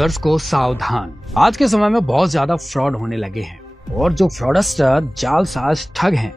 दर्शकों सावधान, आज के समय में बहुत ज्यादा फ्रॉड होने लगे हैं और जो फ्रॉडस्टर जालसाज ठग हैं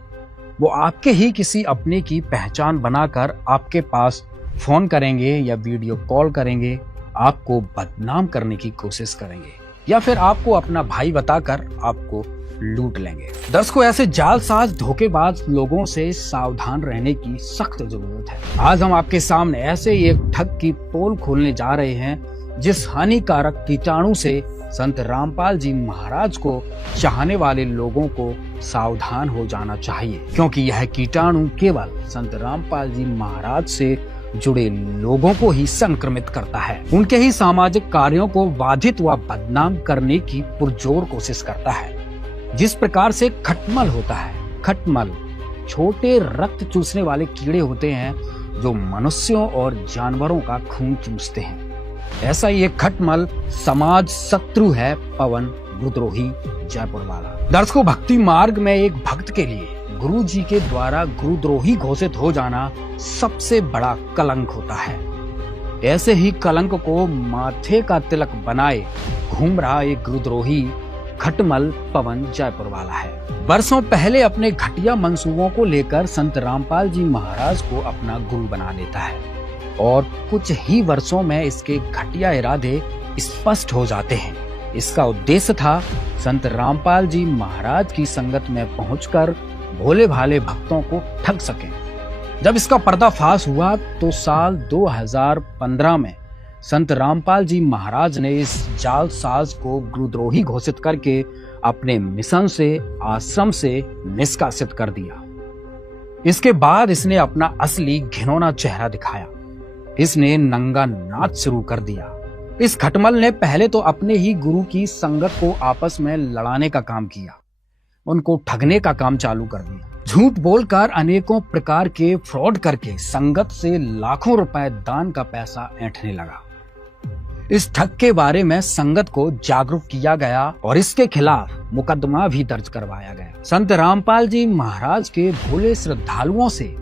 वो आपके ही किसी अपने की पहचान बनाकर आपके पास फोन करेंगे या वीडियो कॉल करेंगे, आपको बदनाम करने की कोशिश करेंगे या फिर आपको अपना भाई बताकर आपको लूट लेंगे। दर्शकों ऐसे जालसाज धोखेबाज लोगों से सावधान रहने की सख्त जरूरत है। आज हम आपके सामने ऐसे ही एक ठग की पोल खोलने जा रहे हैं जिस हानिकारक कीटाणु से संत रामपाल जी महाराज को चाहने वाले लोगों को सावधान हो जाना चाहिए, क्योंकि यह कीटाणु केवल संत रामपाल जी महाराज से जुड़े लोगों को ही संक्रमित करता है। उनके ही सामाजिक कार्यों को बाधित व बदनाम करने की पुरजोर कोशिश करता है। जिस प्रकार से खटमल होता है, खटमल छोटे रक्त चूसने वाले कीड़े होते हैं जो मनुष्यों और जानवरों का खून चूसते हैं, ऐसा ही एक खटमल समाज शत्रु है पवन गुरुद्रोही जयपुर वाला। दर्शकों भक्ति मार्ग में एक भक्त के लिए गुरु जी के द्वारा गुरुद्रोही घोषित हो जाना सबसे बड़ा कलंक होता है। ऐसे ही कलंक को माथे का तिलक बनाए घूम रहा एक गुरुद्रोही खटमल पवन जयपुर वाला है। बरसों पहले अपने घटिया मंसूबों को लेकर संत रामपाल जी महाराज को अपना गुरु बना लेता है और कुछ ही वर्षों में इसके घटिया इरादे स्पष्ट हो जाते हैं। इसका उद्देश्य था संत रामपाल जी महाराज की संगत में पहुंचकर भोले भाले भक्तों को ठग सके। जब इसका पर्दाफाश हुआ तो साल 2015 में संत रामपाल जी महाराज ने इस जालसाज को गुरुद्रोही घोषित करके अपने मिशन से आश्रम से निष्कासित कर दिया। इसके बाद इसने अपना असली घिनौना चेहरा दिखाया। इसने नंगा नाच शुरू कर दिया। इस खटमल ने पहले तो अपने ही गुरु की संगत को आपस में लड़ाने का काम किया, उनको ठगने का काम चालू कर दिया। झूठ बोलकर अनेकों प्रकार के फ्रॉड करके संगत से लाखों रुपए दान का पैसा ऐंठने लगा। इस ठग के बारे में संगत को जागरूक किया गया और इसके खिलाफ मुकदमा भी दर्ज करवाया गया। संत रामपाल जी महाराज के भोले श्रद्धालुओं से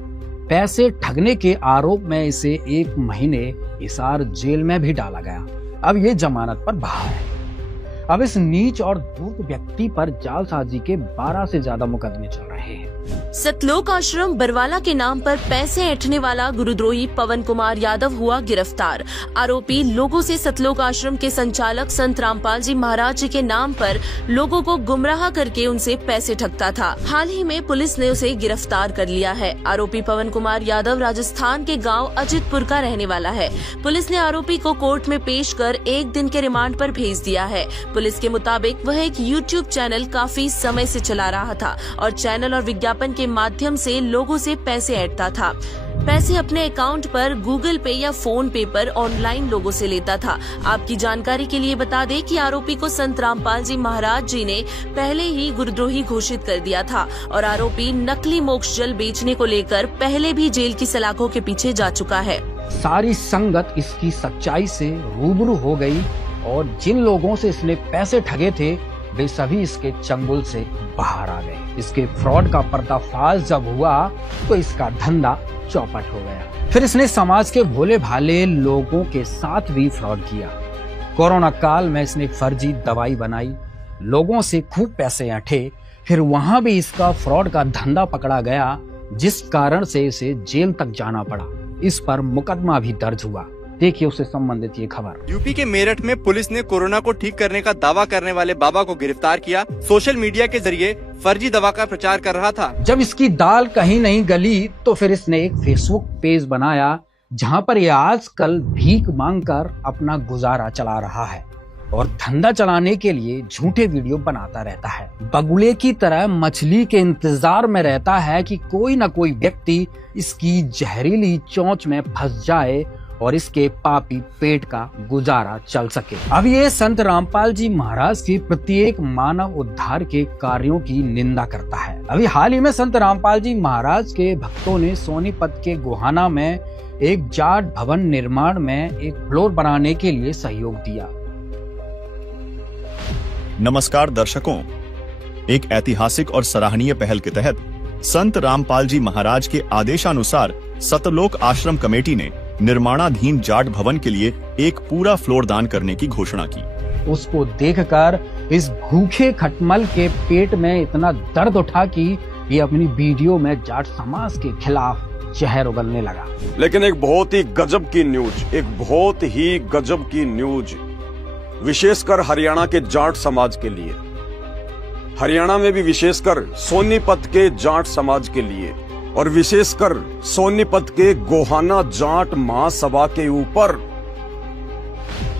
पैसे ठगने के आरोप में इसे 1 महीने हिसार जेल में भी डाला गया। अब ये जमानत पर बाहर है। अब इस नीच और धूर्त व्यक्ति पर जालसाजी के 12 से ज्यादा मुकदमे चल रहे हैं। सतलोक आश्रम बरवाला के नाम पर पैसे ऐंठने वाला गुरुद्रोही पवन कुमार यादव हुआ गिरफ्तार। आरोपी लोगों से सतलोक आश्रम के संचालक संत रामपाल जी महाराज जी के नाम पर लोगों को गुमराह करके उनसे पैसे ठगता था। हाल ही में पुलिस ने उसे गिरफ्तार कर लिया है। आरोपी पवन कुमार यादव राजस्थान के गाँव अजितपुर का रहने वाला है। पुलिस ने आरोपी को कोर्ट में पेश कर 1 दिन के रिमांड पर भेज दिया है। पुलिस के मुताबिक वह एक YouTube चैनल काफी समय से चला रहा था और चैनल और विज्ञापन के माध्यम से लोगों से पैसे ऐंठता था। पैसे अपने अकाउंट पर गूगल पे या फोन पे पर ऑनलाइन लोगों से लेता था। आपकी जानकारी के लिए बता दें कि आरोपी को संत रामपाल जी महाराज जी ने पहले ही गुरुद्रोही घोषित कर दिया था और आरोपी नकली मोक्ष जल बेचने को लेकर पहले भी जेल की सलाखों के पीछे जा चुका है। सारी संगत इसकी सच्चाई से रूबरू हो गई और जिन लोगों से इसने पैसे ठगे थे वे सभी इसके चंगुल से बाहर आ गए। इसके फ्रॉड का पर्दाफाश जब हुआ तो इसका धंधा चौपट हो गया। फिर इसने समाज के भोले भाले लोगों के साथ भी फ्रॉड किया। कोरोना काल में इसने फर्जी दवाई बनाई, लोगों से खूब पैसे ऐंठे। फिर वहां भी इसका फ्रॉड का धंधा पकड़ा गया, जिस कारण से इसे जेल तक जाना पड़ा। इस पर मुकदमा भी दर्ज हुआ। देखिए उससे संबंधित ये खबर। यूपी के मेरठ में पुलिस ने कोरोना को ठीक करने का दावा करने वाले बाबा को गिरफ्तार किया। सोशल मीडिया के जरिए फर्जी दवा का प्रचार कर रहा था। जब इसकी दाल कहीं नहीं गली तो फिर इसने एक फेसबुक पेज बनाया जहां पर ये आजकल भीख मांगकर अपना गुजारा चला रहा है और धंधा चलाने के लिए झूठे वीडियो बनाता रहता है। बगुले की तरह मछली के इंतजार में रहता है कि कोई न कोई व्यक्ति इसकी जहरीली चोंच में फंस जाए और इसके पापी पेट का गुजारा चल सके। अब ये संत रामपाल जी महाराज की प्रत्येक मानव उद्धार के कार्यों की निंदा करता है। अभी हाल ही में संत रामपाल जी महाराज के भक्तों ने सोनीपत के गोहाना में एक जाट भवन निर्माण में एक फ्लोर बनाने के लिए सहयोग दिया। नमस्कार दर्शकों, एक ऐतिहासिक और सराहनीय पहल के तहत संत रामपाल जी महाराज के आदेशानुसार सतलोक आश्रम कमेटी ने निर्माणाधीन जाट भवन के लिए एक पूरा फ्लोर दान करने की घोषणा की। उसको देखकर इस भूखे खटमल के पेट में इतना दर्द उठा कि ये अपनी वीडियो में जाट समाज के खिलाफ जहर उगलने लगा। लेकिन एक बहुत ही गजब की न्यूज, विशेषकर हरियाणा के जाट समाज के लिए, हरियाणा में भी विशेषकर सोनीपत के जाट समाज के लिए और विशेषकर सोनीपत के गोहाना जाट महासभा के ऊपर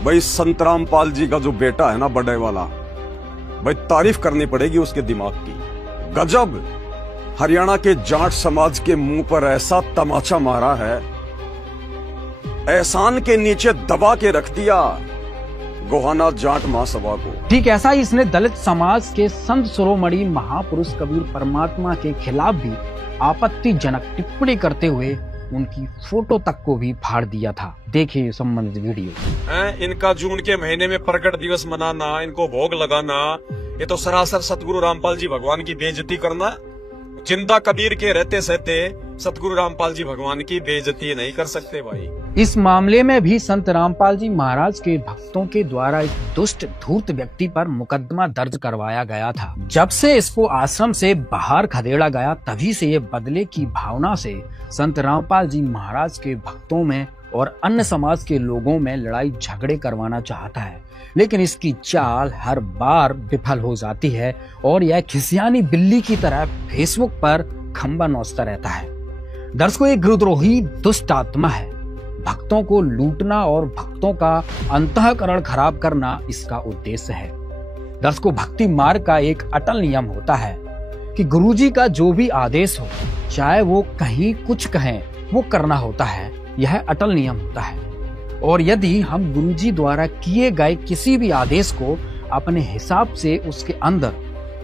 भाई संत रामपाल जी का जो बेटा है ना, बड़े वाला, भाई तारीफ करनी पड़ेगी उसके दिमाग की। गजब, हरियाणा के जाट समाज के मुंह पर ऐसा तमाचा मारा है, एहसान के नीचे दबा के रख दिया गोहाना जाट महासभा को। ठीक ऐसा ही इसने दलित समाज के संत शिरोमणि महापुरुष कबीर परमात्मा के खिलाफ भी आपत्तिजनक टिप्पणी करते हुए उनकी फोटो तक को भी फाड़ दिया था। देखिए संबंधित वीडियो। इनका जून के महीने में प्रकट दिवस मनाना, इनको भोग लगाना, ये तो सरासर सतगुरु रामपाल जी भगवान की बेइज्जती करना। जिंदा कबीर के रहते सहते सतगुरु रामपाल जी भगवान की बेइज्जती नहीं कर सकते भाई। इस मामले में भी संत रामपाल जी महाराज के भक्तों के द्वारा एक दुष्ट धूर्त व्यक्ति पर मुकदमा दर्ज करवाया गया था। जब से इसको आश्रम से बाहर खदेड़ा गया, तभी से ये बदले की भावना से संत रामपाल जी महाराज के भक्तों में और अन्य समाज के लोगों में लड़ाई झगड़े करवाना चाहता है, लेकिन इसकी चाल हर बार विफल हो जाती है और यह खिसियानी बिल्ली की तरह फेसबुक पर खंबा नोचता रहता है। दर्शकों, एक गुरुद्रोही दुष्ट आत्मा है। भक्तों को लूटना और भक्तों का अंतःकरण खराब करना इसका उद्देश्य है। दर्शकों, भक्ति मार्ग का एक अटल नियम होता है कि गुरुजी का जो भी आदेश हो, चाहे वो कहीं कुछ कहें, वो करना होता है। यह अटल नियम होता है और यदि हम गुरुजी द्वारा किए गए किसी भी आदेश को अपने हिसाब से उसके अंदर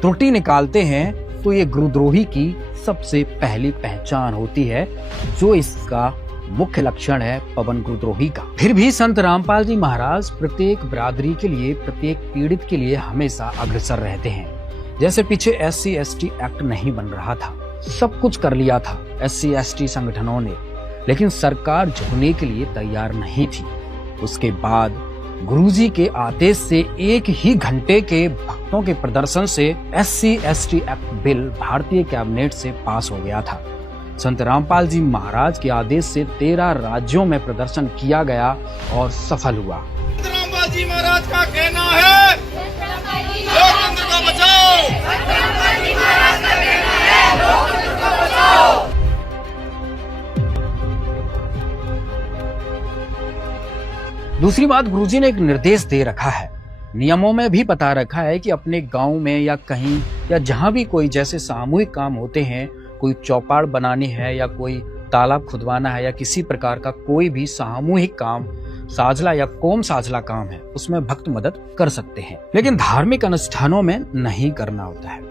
त्रुटि निकालते हैं, तो ये गुरुद्रोही की सबसे पहली पहचान होती है, जो इसका मुख्य लक्षण है पवन गुरुद्रोही का। फिर भी संत रामपाल जी महाराज प्रत्येक बिरादरी के लिए, प्रत्येक पीड़ित के लिए हमेशा अग्रसर रहते हैं। जैसे पीछे SC/ST एक्ट नहीं बन रहा था, सब कुछ कर लिया था SC/ST संगठनों ने, लेकिन सरकार झुकने के लिए तैयार नहीं थी। उसके बाद गुरुजी के आदेश से एक ही घंटे के भक्तों के प्रदर्शन से SC/ST एक्ट बिल भारतीय कैबिनेट से पास हो गया था। संत रामपाल जी महाराज के आदेश से 13 राज्यों में प्रदर्शन किया गया और सफल हुआ। रामपाल जी महाराज का कहना है, लोकतंत्र को बचाओ। रामपाल जी महाराज का कहना है, लोकतंत्र को बचाओ। दूसरी बात, गुरुजी ने एक निर्देश दे रखा है, नियमों में भी बता रखा है कि अपने गांव में या कहीं या जहां भी कोई जैसे सामूहिक काम होते हैं, कोई चौपाड़ बनानी है या कोई तालाब खुदवाना है या किसी प्रकार का कोई भी सामूहिक काम, साझला या कोम साझला काम है, उसमें भक्त मदद कर सकते हैं, लेकिन धार्मिक अनुष्ठानों में नहीं करना होता है।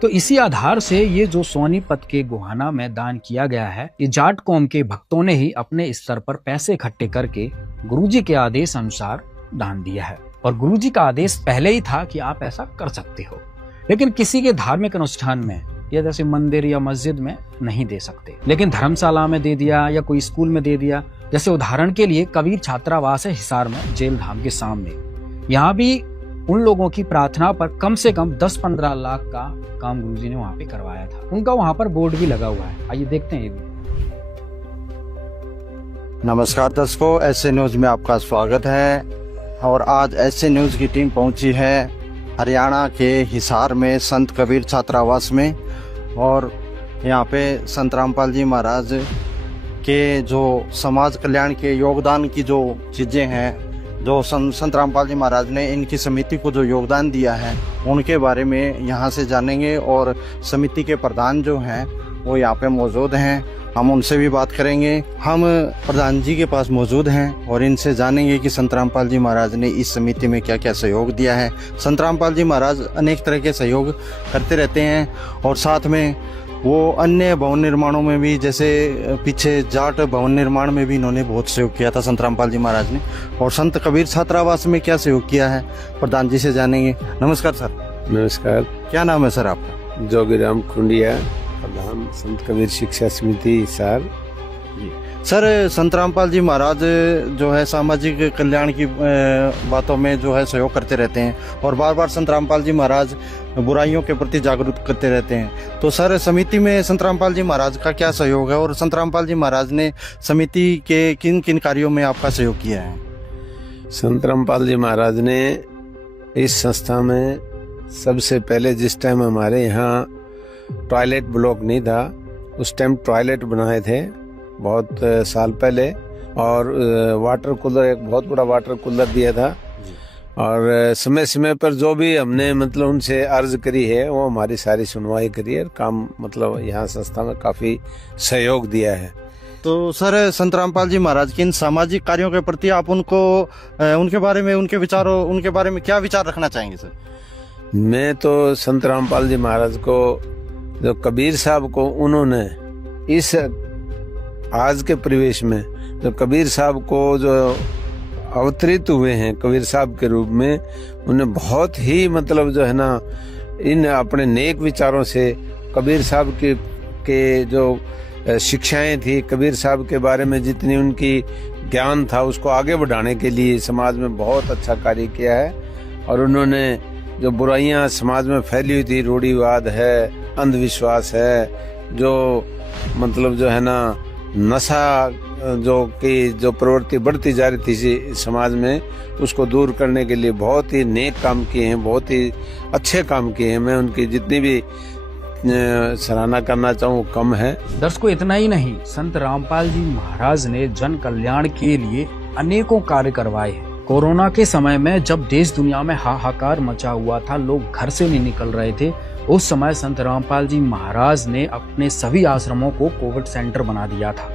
तो इसी आधार से ये जो सोनीपत के गोहाना में दान किया गया है, ये जाट कौम के भक्तों ने ही अपने स्तर पर पैसे इकट्ठे करके गुरुजी के आदेश अनुसार दान दिया है। और गुरुजी का आदेश पहले ही था कि आप ऐसा कर सकते हो, लेकिन किसी के धार्मिक अनुष्ठान में या जैसे मंदिर या मस्जिद में नहीं दे सकते, लेकिन धर्मशाला में दे दिया या कोई स्कूल में दे दिया। जैसे उदाहरण के लिए कबीर छात्रावास है हिसार में, जेल धाम के सामने। यहाँ भी उन लोगों की प्रार्थना पर कम से कम 10-15 लाख का काम गुरुजी ने वहाँ पे करवाया था। उनका वहाँ पर बोर्ड भी लगा हुआ है, आइए देखते हैं। नमस्कार दर्शकों, ऐसे न्यूज में आपका स्वागत है। और आज ऐसे न्यूज की टीम पहुंची है हरियाणा के हिसार में संत कबीर छात्रावास में, और यहाँ पे संत रामपाल जी महाराज के जो समाज कल्याण के योगदान की जो चीज़ें हैं, जो संत रामपाल जी महाराज ने इनकी समिति को जो योगदान दिया है, उनके बारे में यहाँ से जानेंगे। और समिति के प्रधान जो हैं वो यहाँ पे मौजूद हैं, हम उनसे भी बात करेंगे। हम प्रधान जी के पास मौजूद हैं और इनसे जानेंगे कि संत रामपाल जी महाराज ने इस समिति में क्या क्या सहयोग दिया है। संत रामपाल जी महाराज अनेक तरह के सहयोग करते रहते हैं और साथ में वो अन्य भवन निर्माणों में भी, जैसे पीछे जाट भवन निर्माण में भी इन्होंने बहुत सहयोग किया था संत रामपाल जी महाराज ने। और संत कबीर छात्रावास में क्या सहयोग किया है, प्रधान जी से जानेंगे। नमस्कार सर। नमस्कार। क्या नाम है सर आपका? जोगीराम खुंडिया, प्रधान संत कबीर शिक्षा समिति हिसार। सर संत रामपाल जी महाराज जो है सामाजिक कल्याण की बातों में जो है सहयोग करते रहते हैं और बार बार संत रामपाल जी महाराज बुराइयों के प्रति जागरूक करते रहते हैं। तो सर समिति में संत रामपाल जी महाराज का क्या सहयोग है और संत रामपाल जी महाराज ने समिति के किन किन कार्यों में आपका सहयोग किया है? संत रामपाल जी महाराज ने इस संस्था में सबसे पहले, जिस टाइम हमारे यहाँ टॉयलेट ब्लॉक नहीं था, उस टाइम टॉयलेट बनाए थे बहुत साल पहले, और वाटर कूलर, एक बहुत बड़ा वाटर कूलर दिया था। और समय समय पर जो भी हमने मतलब उनसे अर्ज करी है वो हमारी सारी सुनवाई करी है, काम मतलब यहाँ संस्था में काफी सहयोग दिया है। तो सर संत रामपाल जी महाराज के इन सामाजिक कार्यों के प्रति आप उनको उनके बारे में, उनके विचारों, उनके बारे में क्या विचार रखना चाहेंगे सर? मैं तो संत रामपाल जी महाराज को, जो कबीर साहब को उन्होंने इस आज के परिवेश में, जो कबीर साहब को जो अवतरित हुए हैं कबीर साहब के रूप में, उन्हें बहुत ही मतलब जो है ना इन अपने नेक विचारों से कबीर साहब के जो शिक्षाएं थी, कबीर साहब के बारे में जितनी उनकी ज्ञान था उसको आगे बढ़ाने के लिए समाज में बहुत अच्छा कार्य किया है। और उन्होंने जो बुराइयां समाज में फैली हुई थी, रूढ़िवाद है, अंधविश्वास है, जो मतलब जो है ना नशा जो प्रवृत्ति बढ़ती जा रही थी समाज में, उसको दूर करने के लिए बहुत ही नेक काम किए हैं, बहुत ही अच्छे काम किए हैं। मैं उनकी जितनी भी सराहना करना चाहूँ कम है। दर्शकों इतना ही नहीं, संत रामपाल जी महाराज ने जन कल्याण के लिए अनेकों कार्य करवाए हैं। कोरोना के समय में जब देश दुनिया में हाहाकार मचा हुआ था, लोग घर से नहीं निकल रहे थे, उस समय संत रामपाल जी महाराज ने अपने सभी आश्रमों को कोविड सेंटर बना दिया था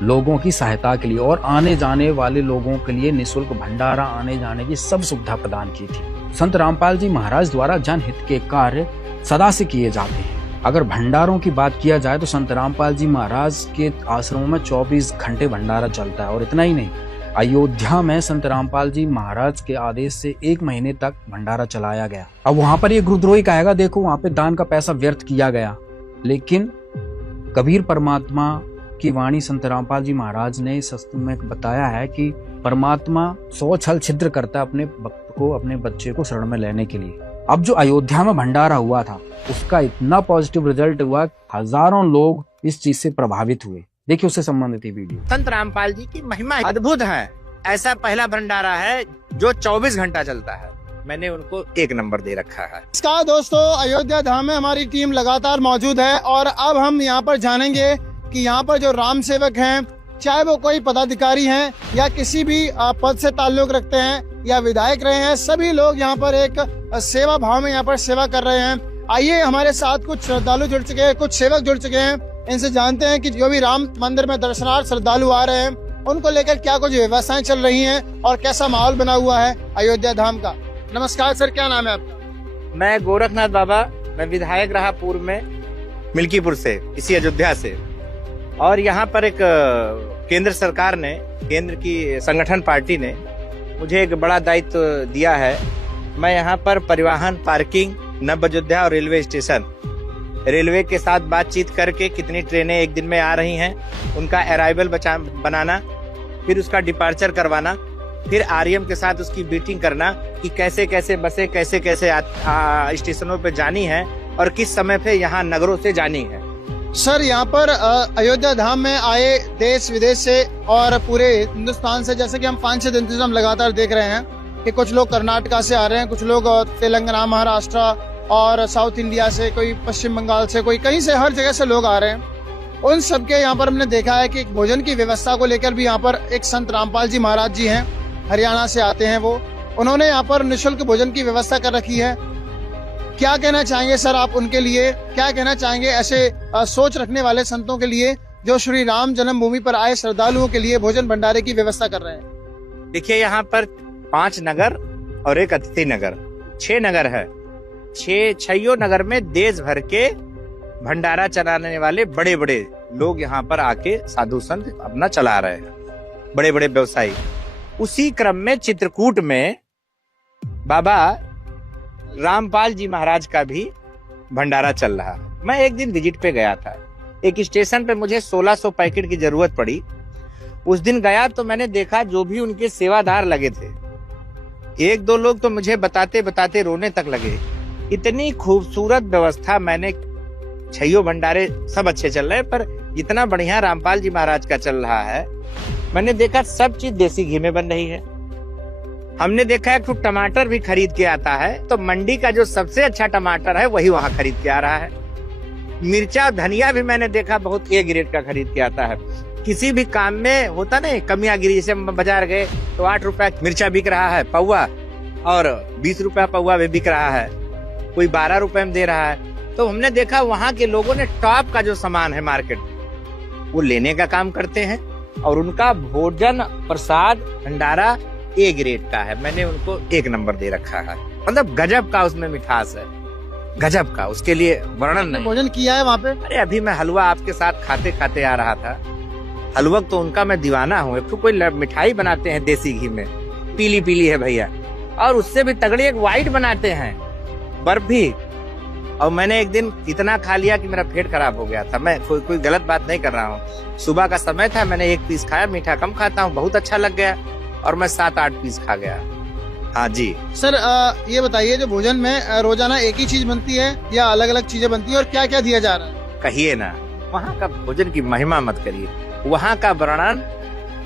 लोगों की सहायता के लिए, और आने जाने वाले लोगों के लिए निःशुल्क भंडारा, आने जाने की सब सुविधा प्रदान की थी। संत रामपाल जी महाराज द्वारा जनहित के कार्य सदा से किए जाते हैं। अगर भंडारों की बात किया जाए तो संत रामपाल जी महाराज के आश्रमों में 24 घंटे भंडारा चलता है। और इतना ही नहीं, अयोध्या में संत रामपाल जी महाराज के आदेश से 1 महीने तक भंडारा चलाया गया। अब वहां पर ये गुरुद्रोही कहेगा देखो वहां पे दान का पैसा व्यर्थ किया गया, लेकिन कबीर परमात्मा की वाणी संत रामपाल जी महाराज ने इस शास्त्र में बताया है कि परमात्मा 100 छल छिद्र करता है अपने भक्त को, अपने बच्चे को शरण में लेने के लिए। अब जो अयोध्या में भंडारा हुआ था उसका इतना पॉजिटिव रिजल्ट हुआ, हजारों लोग इस चीज से प्रभावित हुए। देखिए उससे संबंधित ये वीडियो। संत रामपाल जी की महिमा अद्भुत है। ऐसा पहला भंडारा है जो 24 घंटा चलता है। मैंने उनको 1 नंबर दे रखा है। नमस्कार दोस्तों, अयोध्या धाम में हमारी टीम लगातार मौजूद है और अब हम यहाँ पर जानेंगे कि यहाँ पर जो राम सेवक हैं, चाहे वो कोई पदाधिकारी हैं या किसी भी पद से ताल्लुक रखते हैं या विधायक रहे हैं, सभी लोग यहाँ पर एक सेवा भाव में यहाँ पर सेवा कर रहे हैं। आइए हमारे साथ कुछ श्रद्धालु जुड़ चुके हैं, कुछ सेवक जुड़ चुके हैं, इनसे जानते हैं कि जो भी राम मंदिर में दर्शनार्थ श्रद्धालु आ रहे हैं उनको लेकर क्या कुछ व्यवस्थाएं चल रही हैं और कैसा माहौल बना हुआ है अयोध्या धाम का। नमस्कार सर, क्या नाम है आपका? मैं गोरखनाथ बाबा, मैं विधायक रहा पूर्व में मिल्कीपुर से, इसी अयोध्या से। और यहाँ पर एक केंद्र सरकार ने, केंद्र की संगठन पार्टी ने मुझे एक बड़ा दायित्व दिया है। मैं यहाँ पर परिवहन, पार्किंग, नव अयोध्या और रेलवे स्टेशन, रेलवे के साथ बातचीत करके कितनी ट्रेनें एक दिन में आ रही हैं, उनका अराइवल बनाना, फिर उसका डिपार्चर करवाना, फिर आरएम के साथ उसकी मीटिंग करना कि कैसे कैसे बसें कैसे कैसे स्टेशनों पे जानी है और किस समय पे यहाँ नगरों से जानी है। सर यहाँ पर अयोध्या धाम में आए देश विदेश से और पूरे हिंदुस्तान से, जैसे कि हम 5-6 दिन से हम लगातार देख रहे हैं कि कुछ लोग कर्नाटका से आ रहे हैं, कुछ लोग तेलंगाना, महाराष्ट्र और साउथ इंडिया से, कोई पश्चिम बंगाल से, कोई कहीं से, हर जगह से लोग आ रहे हैं। उन सबके यहाँ पर हमने देखा है कि भोजन की व्यवस्था को लेकर भी यहाँ पर एक संत रामपाल जी महाराज जी हैं, हरियाणा से आते हैं वो, उन्होंने यहाँ पर निःशुल्क भोजन की व्यवस्था कर रखी है। क्या कहना चाहेंगे सर आप उनके लिए? क्या कहना चाहेंगे ऐसे सोच रखने वाले संतों के लिए जो श्री राम जन्मभूमि पर आए श्रद्धालुओं के लिए भोजन भंडारे की व्यवस्था कर रहे हैं? देखिए यहाँ पर 5 नगर और एक अतिथि नगर, 6 नगर है। 6 नगर में देश भर के भंडारा चलाने वाले बड़े बड़े लोग यहाँ पर आके साधु संत अपना चला रहे हैं, बड़े बड़े व्यवसायी। उसी क्रम में चित्रकूट में बाबा रामपाल जी महाराज का भी भंडारा चल रहा है। मैं एक दिन विजिट पे गया था, एक स्टेशन पे मुझे 1600 पैकेट की जरूरत पड़ी। उस दिन गया तो मैंने देखा जो भी उनके सेवादार लगे थे, एक दो लोग तो मुझे बताते बताते रोने तक लगे। इतनी खूबसूरत व्यवस्था, मैंने छैयो भंडारे सब अच्छे चल रहे हैं, पर इतना बढ़िया रामपाल जी महाराज का चल रहा है। मैंने देखा सब चीज देसी घी में बन रही है। हमने देखा एक टमाटर भी खरीद के आता है तो मंडी का जो सबसे अच्छा टमाटर है वही वहां खरीद के आ रहा है। मिर्चा धनिया भी मैंने देखा बहुत ए ग्रेड का खरीद के आता है। किसी भी काम में होता नहीं कमियां गिरी, जैसे बाजार गए तो 8 रुपया मिर्चा बिक रहा है पौवा और 20 रुपया पौवा भी बिक रहा है, कोई 12 रुपए में दे रहा है। तो हमने देखा वहां के लोगों ने टॉप का जो सामान है मार्केट वो लेने का काम करते हैं और उनका भोजन प्रसाद भंडारा ए ग्रेड का है। मैंने उनको 1 नंबर दे रखा है, मतलब गजब का उसमें मिठास है, गजब का, उसके लिए वर्णन नहीं। भोजन किया है वहाँ पे? अरे अभी मैं हलवा आपके साथ खाते खाते आ रहा था। हलवा तो उनका मैं दीवाना हूँ। एक तो कोई मिठाई बनाते हैं देसी घी में, पीली पीली है भैया, और उससे भी तगड़ी एक व्हाइट बनाते हैं बर्फी। और मैंने एक दिन इतना खा लिया कि मेरा पेट खराब हो गया था। मैं कोई गलत बात नहीं कर रहा हूँ। सुबह का समय था, मैंने 1 पीस खाया, मीठा कम खाता हूँ, बहुत अच्छा लग गया और मैं 7-8 पीस खा गया। हाँ जी सर, ये बताइए जो भोजन में रोजाना एक ही चीज बनती है या अलग अलग चीजें बनती है और क्या क्या दिया जा रहा है? कहिए ना, वहाँ का भोजन की महिमा मत करिए, वहाँ का वर्णन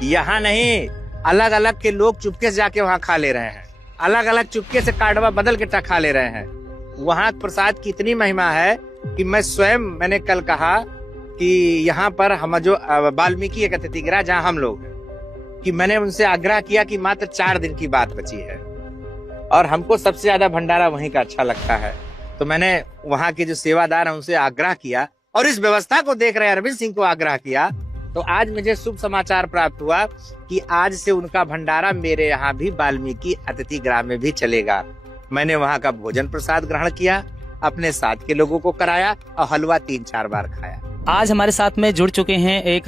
यहाँ नहीं। अलग अलग के लोग चुपके से जाके वहाँ खा ले रहे हैं, अलग अलग चुपके से कार्डवा बदल के खा ले रहे हैं। वहाँ प्रसाद की इतनी महिमा है कि मैं स्वयं, मैंने कल कहा कि यहाँ पर हम जो वाल्मीकि एक अतिथि गृह जहाँ हम लोग, कि मैंने उनसे आग्रह किया कि मात्र 4 दिन की बात बची है और हमको सबसे ज्यादा भंडारा वहीं का अच्छा लगता है। तो मैंने वहाँ के जो सेवादार हैं उनसे आग्रह किया और इस व्यवस्था को देख रहे अरविंद सिंह को आग्रह किया। तो आज मुझे शुभ समाचार प्राप्त हुआ कि आज से उनका भंडारा मेरे यहाँ भी वाल्मीकि अतिथि गृह में भी चलेगा। मैंने वहाँ का भोजन प्रसाद ग्रहण किया, अपने साथ के लोगों को कराया और हलवा 3-4 बार खाया। आज हमारे साथ में जुड़ चुके हैं एक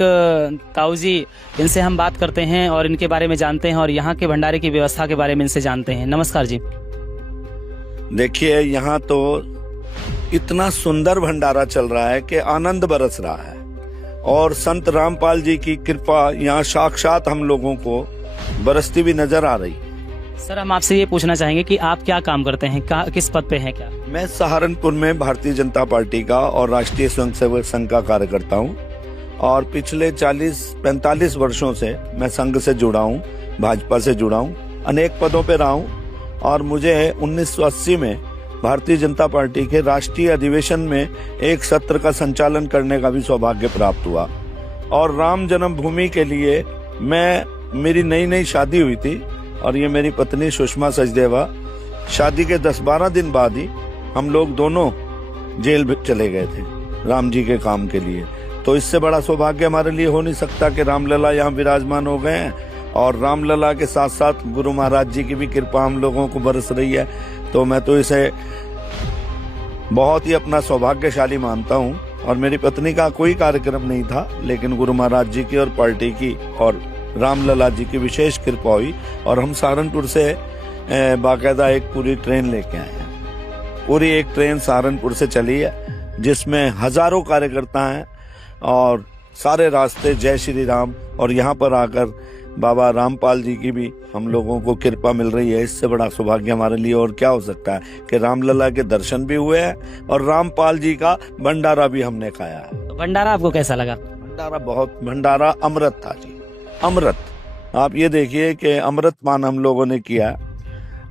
ताऊ जी, इनसे हम बात करते हैं और इनके बारे में जानते हैं और यहाँ के भंडारे की व्यवस्था के बारे में इनसे जानते हैं। नमस्कार जी। देखिए, यहाँ तो इतना सुंदर भंडारा चल रहा है कि आनंद बरस रहा है और संत रामपाल जी की कृपा यहाँ साक्षात हम लोगों को बरसती भी नजर आ रही है। सर, हम आपसे ये पूछना चाहेंगे कि आप क्या काम करते हैं, किस पद पे हैं? क्या मैं सहारनपुर में भारतीय जनता पार्टी का और राष्ट्रीय स्वयंसेवक संघ का कार्यकर्ता हूँ और पिछले 40-45 वर्षों से मैं संघ से जुड़ा हूँ, भाजपा से जुड़ा हूँ, अनेक पदों पे रहा हूँ और मुझे 1980 में भारतीय जनता पार्टी के राष्ट्रीय अधिवेशन में एक सत्र का संचालन करने का भी सौभाग्य प्राप्त हुआ। और राम जन्मभूमि के लिए मेरी नई शादी हुई थी और ये मेरी पत्नी सुषमा सचदेवा, शादी के 10-12 दिन बाद ही हम लोग दोनों जेल में चले गए थे राम जी के काम के लिए। तो इससे बड़ा सौभाग्य हमारे लिए हो नहीं सकता कि रामलला यहाँ विराजमान हो गए हैं और रामलला के साथ साथ गुरु महाराज जी की भी कृपा हम लोगों को बरस रही है। तो मैं तो इसे बहुत ही अपना सौभाग्यशाली मानता हूँ। और मेरी पत्नी का कोई कार्यक्रम नहीं था, लेकिन गुरु महाराज जी की और पार्टी की और रामलला जी की विशेष कृपा हुई और हम सहारनपुर से बाकायदा एक पूरी ट्रेन लेके आए हैं। पूरी एक ट्रेन सहारनपुर से चली है जिसमें हजारों कार्यकर्ता हैं और सारे रास्ते जय श्री राम। और यहाँ पर आकर बाबा रामपाल जी की भी हम लोगों को कृपा मिल रही है। इससे बड़ा सौभाग्य हमारे लिए और क्या हो सकता है कि रामलला के दर्शन भी हुए हैं और रामपाल जी का भंडारा भी हमने खाया है। भंडारा आपको कैसा लगा? भंडारा अमृत था जी, अमृत। आप ये देखिए कि अमृत पान हम लोगों ने किया,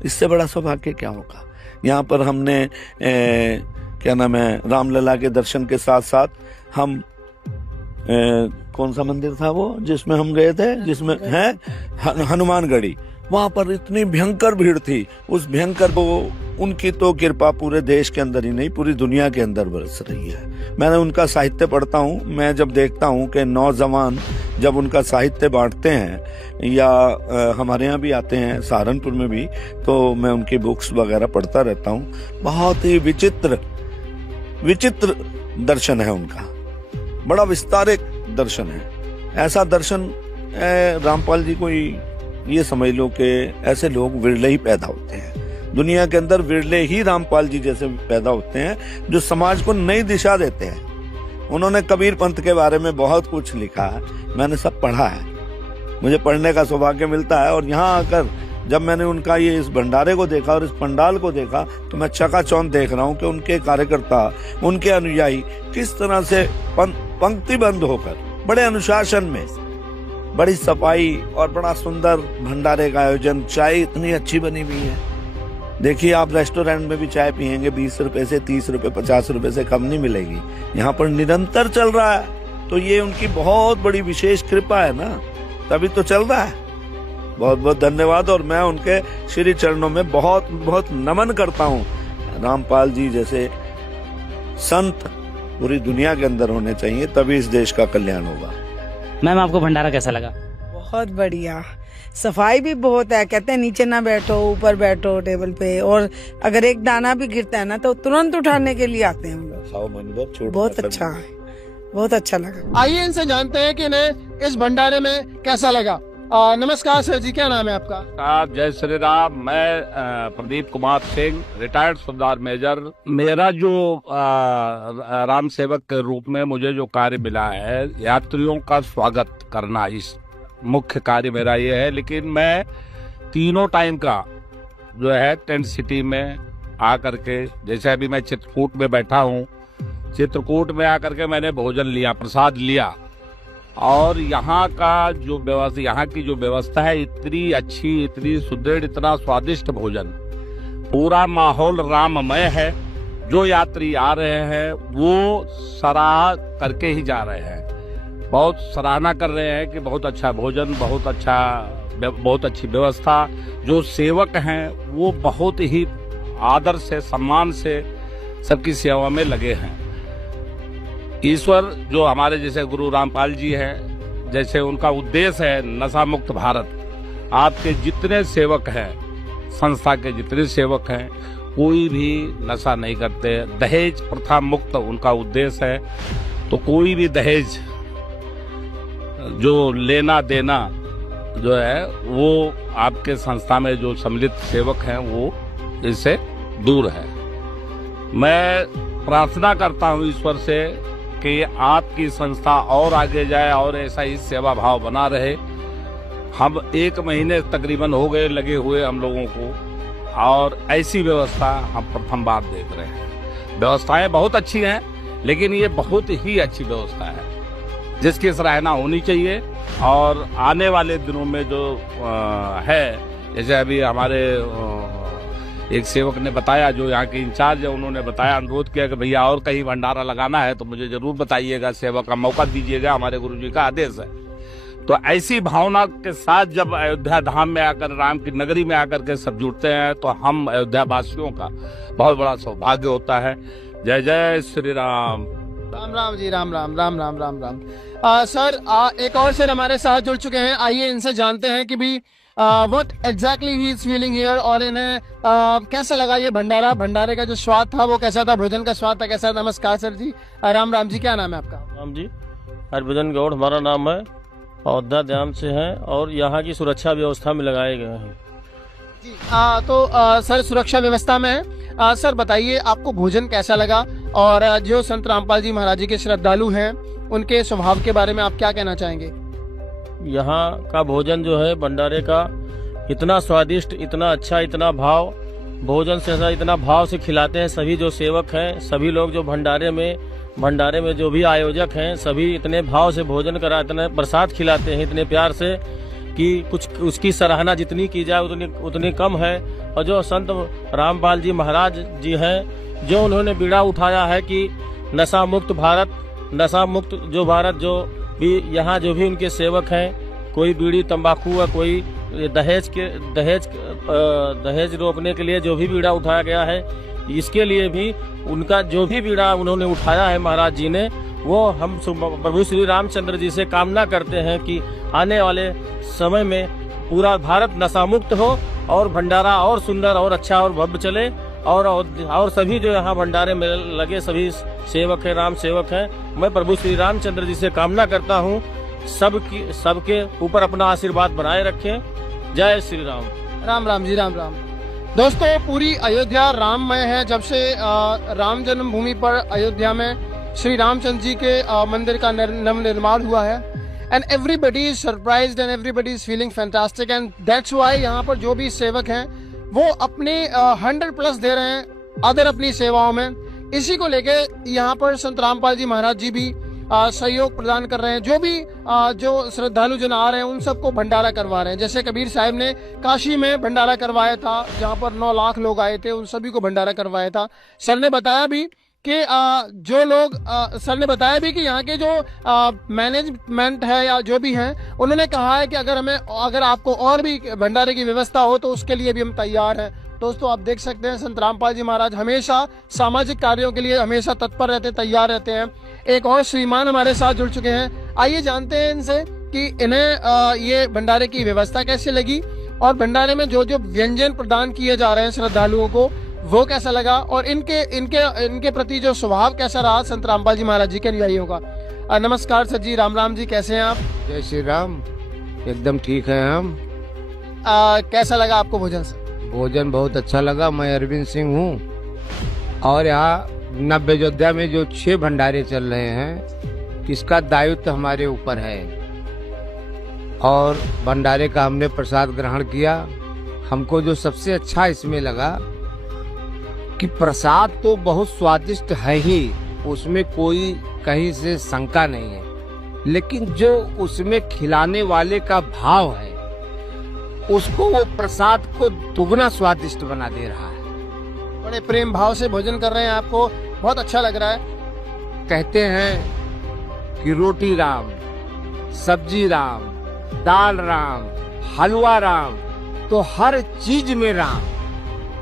इससे बड़ा सौभाग्य क्या होगा। यहाँ पर हमने क्या नाम है, रामलला के दर्शन के साथ साथ हम कौन सा मंदिर था वो जिसमें हम गए थे, जिसमें है हनुमानगढ़ी, वहां पर इतनी भयंकर भीड़ थी। उस भयंकर को उनकी तो कृपा पूरे देश के अंदर ही नहीं पूरी दुनिया के अंदर बरस रही है। मैंने उनका साहित्य पढ़ता हूँ, मैं जब देखता हूँ कि नौजवान जब उनका साहित्य बांटते हैं या हमारे यहाँ भी आते हैं सहारनपुर में भी, तो मैं उनकी बुक्स वगैरह पढ़ता रहता हूँ। बहुत ही विचित्र दर्शन है उनका, बड़ा विस्तारित दर्शन है। ऐसा दर्शन रामपाल जी को ये समझ लो कि ऐसे लोग विरले ही पैदा होते हैं दुनिया के अंदर, विरले ही रामपाल जी जैसे पैदा होते हैं जो समाज को नई दिशा देते हैं। उन्होंने कबीर पंथ के बारे में बहुत कुछ लिखा है, मैंने सब पढ़ा है मुझे पढ़ने का सौभाग्य मिलता है। और यहाँ आकर जब मैंने उनका ये इस भंडारे को देखा और इस पंडाल को देखा तो मैं चकाचौंध देख रहा हूँ कि उनके कार्यकर्ता, उनके अनुयायी किस तरह से पंक्तिबद्ध होकर बड़े अनुशासन में, बड़ी सफाई और बड़ा सुंदर भंडारे का आयोजन, चाय इतनी अच्छी बनी हुई है। देखिए आप रेस्टोरेंट में भी चाय पियेंगे 20 रुपए से 30 रुपए 50 रुपए से कम नहीं मिलेगी, यहाँ पर निरंतर चल रहा है। तो ये उनकी बहुत बड़ी विशेष कृपा है ना, तभी तो चल रहा है। बहुत बहुत धन्यवाद। और मैं उनके श्री चरणों में बहुत बहुत नमन करता हूँ। रामपाल जी जैसे संत पूरी दुनिया के अंदर होने चाहिए, तभी इस देश का कल्याण होगा। मैम आपको भंडारा कैसा लगा? बहुत बढ़िया, सफाई भी बहुत है। कहते हैं नीचे ना बैठो, ऊपर बैठो टेबल पे, और अगर एक दाना भी गिरता है ना तो तुरंत उठाने के लिए आते हैं हम लोग। बहुत अच्छा है, बहुत अच्छा लगा। आइए इनसे जानते हैं कि इन्हें इस भंडारे में कैसा लगा। नमस्कार सर जी, क्या नाम है आपका? जय श्री राम। मैं प्रदीप कुमार सिंह, रिटायर्ड सुबेदार मेजर। मेरा जो राम सेवक के रूप में मुझे जो कार्य मिला है, यात्रियों का स्वागत करना, इस मुख्य कार्य मेरा ये है। लेकिन मैं तीनों टाइम का जो है टेंट सिटी में आकर के, जैसे अभी मैं चित्रकूट में बैठा हूँ, चित्रकूट में आकर के मैंने भोजन लिया, प्रसाद लिया, और यहाँ का जो व्यवस्था, यहाँ की जो व्यवस्था है इतनी अच्छी, इतनी सुदृढ़, इतना स्वादिष्ट भोजन, पूरा माहौल राममय है। जो यात्री आ रहे हैं वो सराह करके ही जा रहे हैं, बहुत सराहना कर रहे हैं कि बहुत अच्छा भोजन, बहुत अच्छी व्यवस्था। जो सेवक हैं वो बहुत ही आदर से, सम्मान से सबकी सेवा में लगे हैं। ईश्वर जो हमारे जैसे गुरु रामपाल जी हैं, जैसे उनका उद्देश्य है नशा मुक्त भारत। आपके जितने सेवक हैं, संस्था के जितने सेवक हैं, कोई भी नशा नहीं करते। दहेज प्रथा मुक्त उनका उद्देश्य है। तो कोई भी दहेज जो लेना देना जो है वो आपके संस्था में जो सम्मिलित सेवक हैं वो इससे दूर है। मैं प्रार्थना करता हूँ ईश्वर से कि आपकी संस्था और आगे जाए और ऐसा ही सेवा भाव बना रहे। हम 1 महीने तकरीबन हो गए लगे हुए हम लोगों को, और ऐसी व्यवस्था हम प्रथम बार देख रहे हैं। व्यवस्थाएं बहुत अच्छी हैं, लेकिन ये बहुत ही अच्छी व्यवस्था है जिसकी सराहना होनी चाहिए। और आने वाले दिनों में जो है, जैसे अभी हमारे एक सेवक ने बताया, जो यहाँ के इंचार्ज है, उन्होंने बताया, अनुरोध किया कि भैया और कहीं भंडारा लगाना है तो मुझे जरूर बताइएगा, सेवा का मौका दीजिएगा, हमारे गुरुजी का आदेश है। तो ऐसी भावना के साथ जब अयोध्या धाम में आकर, राम की नगरी में आकर के सब जुड़ते हैं, तो हम अयोध्या वासियों का बहुत बड़ा सौभाग्य होता है। जय जय श्री राम। राम राम जी, राम राम राम राम राम राम। सर एक और सर हमारे साथ जुड़ चुके हैं, आइए इनसे जानते हैं कि भी what exactly he is feeling here, और इन्हें कैसा लगा ये भंडारा, भंडारे का जो स्वाद था वो कैसा था, भोजन का स्वाद था कैसा। नमस्कार सर जी, राम राम जी, क्या नाम है आपका? राम जी, हरभजन गौड़ हमारा नाम है, अयोध्या धाम से हैं, और यहाँ की सुरक्षा व्यवस्था में लगाए गए हैं। तो सर सुरक्षा व्यवस्था में सर बताइए आपको भोजन कैसा लगा, और जो संत रामपाल जी महाराज जी के श्रद्धालु हैं उनके स्वभाव के बारे में आप क्या कहना चाहेंगे? यहाँ का भोजन जो है भंडारे का इतना स्वादिष्ट, इतना अच्छा, इतना भाव, भोजन से इतना भाव से खिलाते हैं सभी जो सेवक हैं, सभी लोग जो भंडारे में जो भी आयोजक हैं, सभी इतने भाव से भोजन करा, इतने प्रसाद खिलाते हैं इतने प्यार से कि कुछ उसकी सराहना जितनी की जाए उतनी कम है। और जो संत रामपाल जी महाराज जी हैं, जो उन्होंने बीड़ा उठाया है कि नशा मुक्त भारत, नशा मुक्त जो भारत, जो भी यहाँ जो भी उनके सेवक हैं, कोई बीड़ी तंबाकू या कोई दहेज रोकने के लिए जो भी बीड़ा उठाया गया है, इसके लिए भी उनका जो भी बीड़ा उन्होंने उठाया है महाराज जी ने, वो हम प्रभु श्री रामचंद्र जी से कामना करते हैं कि आने वाले समय में पूरा भारत नशा मुक्त हो और भंडारा और सुंदर और अच्छा और भव्य चले, और सभी जो यहाँ भंडारे में लगे सभी सेवक हैं, राम सेवक हैं, मैं प्रभु श्री रामचंद्र जी से कामना करता हूँ सबके ऊपर अपना आशीर्वाद बनाए रखें। जय श्री राम। राम राम जी, राम राम। दोस्तों पूरी अयोध्या राममय है। जब से राम जन्मभूमि पर अयोध्या में श्री रामचंद्र जी के मंदिर का नवनिर्माण हुआ है, and everybody is surprised and everybody is feeling fantastic and that's why यहाँ पर जो भी सेवक हैं वो अपने 100+ दे रहे हैं अदर अपनी सेवाओं में। इसी को लेके यहाँ पर संत रामपाल जी महाराज जी भी सहयोग प्रदान कर रहे हैं। जो भी जो श्रद्धालु जन आ रहे हैं उन सबको भंडारा करवा रहे हैं। जैसे कबीर साहब ने काशी में भंडारा करवाया था जहाँ पर 9 लाख लोग आए थे, उन सभी को भंडारा करवाया था। सर ने बताया भी कि जो लोग सर ने बताया भी कि यहाँ के जो मैनेजमेंट है या जो भी हैं उन्होंने कहा है कि अगर आपको और भी भंडारे की व्यवस्था हो तो उसके लिए भी हम तैयार हैं। दोस्तों आप देख सकते हैं संत रामपाल जी महाराज हमेशा सामाजिक कार्यों के लिए हमेशा तत्पर रहते, तैयार रहते हैं। एक और श्रीमान हमारे साथ जुड़ चुके हैं, आइए जानते हैं इनसे कि इन्हें ये भंडारे की व्यवस्था कैसे लगी और भंडारे में जो जो व्यंजन प्रदान किए जा रहे हैं श्रद्धालुओं को वो कैसा लगा और इनके प्रति जो स्वभाव कैसा रहा संत रामपाल जी महाराज जी के अनुयायियों का। नमस्कार सर जी, राम राम जी, कैसे हैं आप? जय श्री राम, एकदम ठीक है हम। कैसा लगा आपको भोजन से? भोजन बहुत अच्छा लगा। मैं अरविंद सिंह हूँ और यहाँ नव अयोध्या में जो 6 भंडारे चल रहे हैं इसका दायित्व हमारे ऊपर है और भंडारे का हमने प्रसाद ग्रहण किया। हमको जो सबसे अच्छा इसमें लगा कि प्रसाद तो बहुत स्वादिष्ट है ही, उसमें कोई कहीं से शंका नहीं है, लेकिन जो उसमें खिलाने वाले का भाव है उसको वो प्रसाद को दुगना स्वादिष्ट बना दे रहा है। बड़े प्रेम भाव से भोजन कर रहे हैं, आपको बहुत अच्छा लग रहा है। कहते हैं कि रोटी राम, सब्जी राम, दाल राम, हलवा राम, तो हर चीज में राम।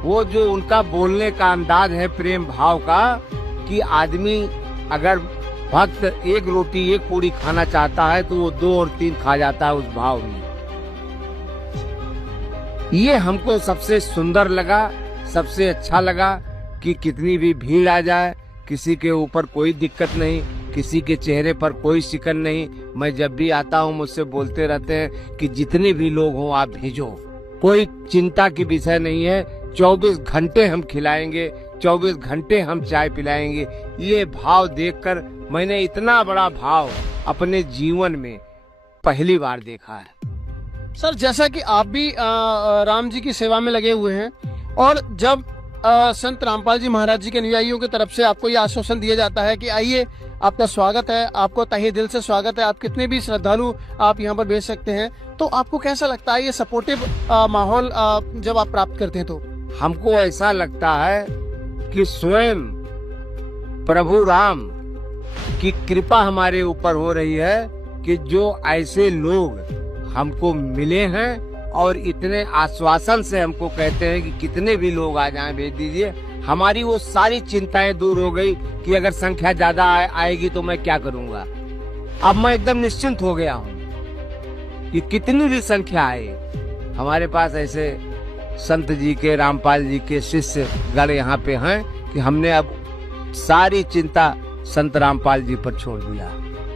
वो जो उनका बोलने का अंदाज है प्रेम भाव का कि आदमी अगर भक्त 1 रोटी 1 पूड़ी खाना चाहता है तो वो 2 और 3 खा जाता है उस भाव में। ये हमको सबसे सुंदर लगा, सबसे अच्छा लगा कि कितनी भी भीड़ आ जाए किसी के ऊपर कोई दिक्कत नहीं, किसी के चेहरे पर कोई शिकन नहीं। मैं जब भी आता हूँ मुझसे बोलते रहते हैं कि जितने भी लोग हों आप भेजो, कोई चिंता की विषय नहीं है। 24 घंटे हम खिलाएंगे, 24 घंटे हम चाय पिलाएंगे। ये भाव देखकर मैंने इतना बड़ा भाव अपने जीवन में पहली बार देखा है। सर जैसा कि आप भी राम जी की सेवा में लगे हुए हैं और जब संत रामपाल जी महाराज जी के अनुयायियों की तरफ से आपको ये आश्वासन दिया जाता है कि आइए आपका स्वागत है, आपको तहे दिल से स्वागत है, आप कितने भी श्रद्धालु आप यहाँ पर भेज सकते हैं, तो आपको कैसा लगता है ये सपोर्टिव माहौल जब आप प्राप्त करते हैं? तो हमको ऐसा लगता है कि स्वयं प्रभु राम की कृपा हमारे ऊपर हो रही है कि जो ऐसे लोग हमको मिले हैं और इतने आश्वासन से हमको कहते हैं कि कितने भी लोग आ जाएं भेज दीजिए। हमारी वो सारी चिंताएं दूर हो गई कि अगर संख्या ज्यादा आएगी तो मैं क्या करूंगा। अब मैं एकदम निश्चिंत हो गया हूँ कि कितनी भी संख्या आए, हमारे पास ऐसे संत जी के, रामपाल जी के शिष्य गण यहाँ पे हैं कि हमने अब सारी चिंता संत रामपाल जी पर छोड़ दिया।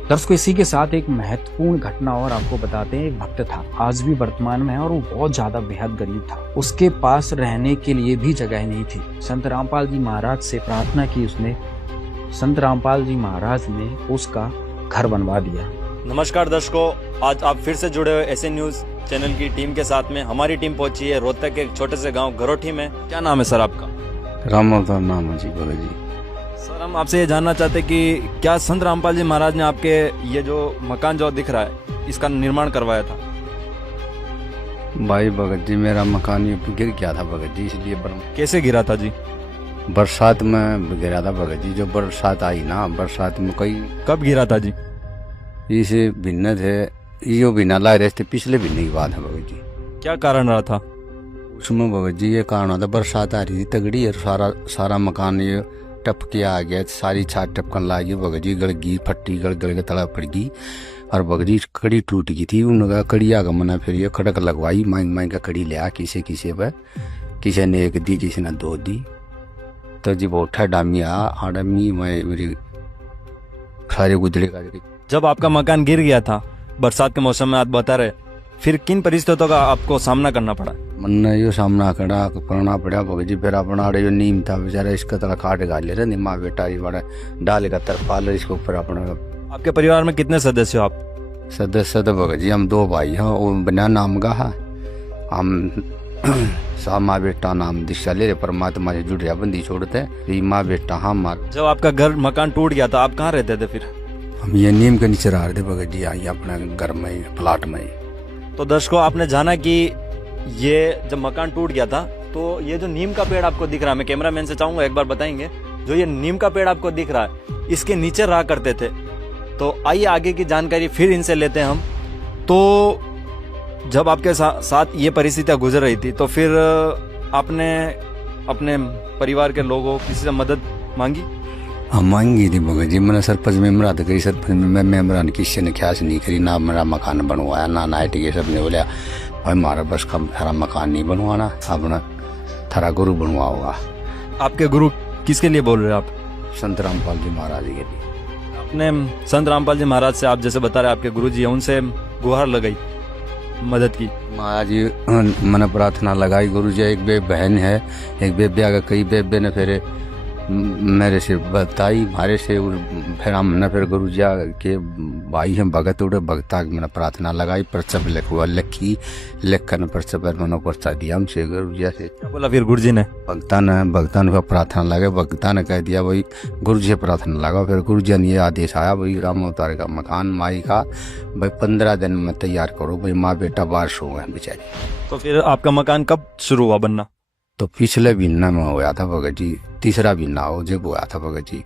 दर्शकों इसी के साथ एक महत्वपूर्ण घटना और आपको बताते हैं। एक भक्त था, आज भी वर्तमान में है और वो बहुत ज्यादा बेहद गरीब था। उसके पास रहने के लिए भी जगह नहीं थी। संत रामपाल जी महाराज से प्रार्थना की उसने, संत रामपाल जी महाराज ने उसका घर बनवा दिया। नमस्कार दर्शकों, आज आप फिर से जुड़े हुए एसएन न्यूज चैनल की टीम के साथ में। हमारी टीम पहुंची है रोहतक के एक छोटे से गाँव घरोठी में। क्या नाम है सर आपका? राम नाम है जी। सर हम आपसे ये जानना चाहते हैं कि क्या संत रामपाल जी महाराज ने आपके ये जो मकान जो दिख रहा है इसका निर्माण करवाया था? भाई भगत जी मेरा मकान ये गिर गया था भगत जी, इसलिए कैसे गिरा था जी? बरसात में गिरा था भगत जी। जो बरसात आई ना, बरसात में कई। कब गिरा था जी? इसे भिन्न थे, यो भिन्न ला रहे थे, पिछले भिन्न की बात है भगत जी। क्या कारण रहा था उसमें भगत जी? ये कारण था बरसात आ रही थी तगड़ी और सारा मकान ये टपके आ गया, सारी छात टपकन लगी भगत जी। गड़ गई, फट्टी गड़ के तला पड़ गई और भगत जी कड़ी टूट गई थी। उनका कड़िया का मना फिर ये खड़क लगवाई, मांग का कड़ी लिया किसे पे, किसी ने 1 दी, किसी ने 2 दी। तो जी वो उठा डामी आडमी मैं मेरी सारे गुजरे का। जब आपका मकान गिर गया था बरसात के मौसम में, आप बता रहे, फिर किन परिस्थितियों का आपको सामना करना पड़ा? मन यो सामना करना पड़ा भगत जी। फिर अपना जो नीम था बेचारा इसका तला काट गा ले रहे, निमा बेटा ये बड़ा डाले का तरपाल इसके ऊपर अपना। आपके परिवार में कितने सदस्य हो आप? सदस्य तो भगत जी हम 2 भाई हैं, वो बिना नाम का है। हम सा माँ बेटा नाम दिशा ले परमात्मा से जुड़िया बंदी छोड़ते ये माँ बेटा हम मार। जब आपका घर मकान टूट गया था आप कहाँ रहते थे फिर? हम ये नीम के नीचे रह रहे थे भगत जी, आई अपने घर में प्लाट में। तो दर्शकों आपने जाना कि ये जब मकान टूट गया था तो ये जो नीम का पेड़ आपको दिख रहा है, मैं कैमरामैन से चाहूंगा एक बार बताएंगे, जो ये नीम का पेड़ आपको दिख रहा है इसके नीचे रहा करते थे। तो आइए आगे की जानकारी फिर इनसे लेते हैं हम। तो जब आपके साथ ये परिस्थितियां गुजर रही थी तो फिर आपने अपने परिवार के लोगों किसी से मदद मांगी? हाँ मांगी थी भगत जी, मैंने सरपंच मेम्बरा तो करी, सरपंच में मेम्बरा ने किसी ने ख्यास नहीं करी, ना मेरा मकान बनवाया ना नाइट के सब ने बोला भाई हमारा बस का थारा मकान नहीं बनवाना, अपना थारा गुरु बनवाओगा। आपके गुरु किसके लिए बोल रहे हैं आप? संत रामपाल जी महाराज के लिए। आपने संत रामपाल जी महाराज से, आप जैसे बता रहे आपके गुरु जी हैं, उनसे गुहार लगाई, मदद की? महाराज जी मैंने प्रार्थना लगाई, गुरु जी एक बे बहन है, एक बेबे आगे कई बेबे ने फिर मेरे से बताई मारे से, फिर हमने फिर गुरु जी के भाई हैं भगत उड़े भगता मैंने प्रार्थना लगाई, पर्चा पे लिखवा लिखी, लिख कर पर्चा पर मैंने पर्चा दिया हमसे गुरु जी से। क्या बोला फिर गुरु जी ने? भगता ने प्रार्थना लगे, भगता ने कह दिया भाई गुरु जी प्रार्थना लगा, फिर गुरु जी ने ये आदेश आया भाई राम अवतार का मकान माई का भाई 15 दिन में तैयार करो, भाई माँ बेटा बारिश हो गए बेचारे। तो फिर आपका मकान कब शुरू हुआ बनना? तो पिछले महीना में हुआ था भगत जी, तीसरा महीना हो जब हुआ था भगत जी,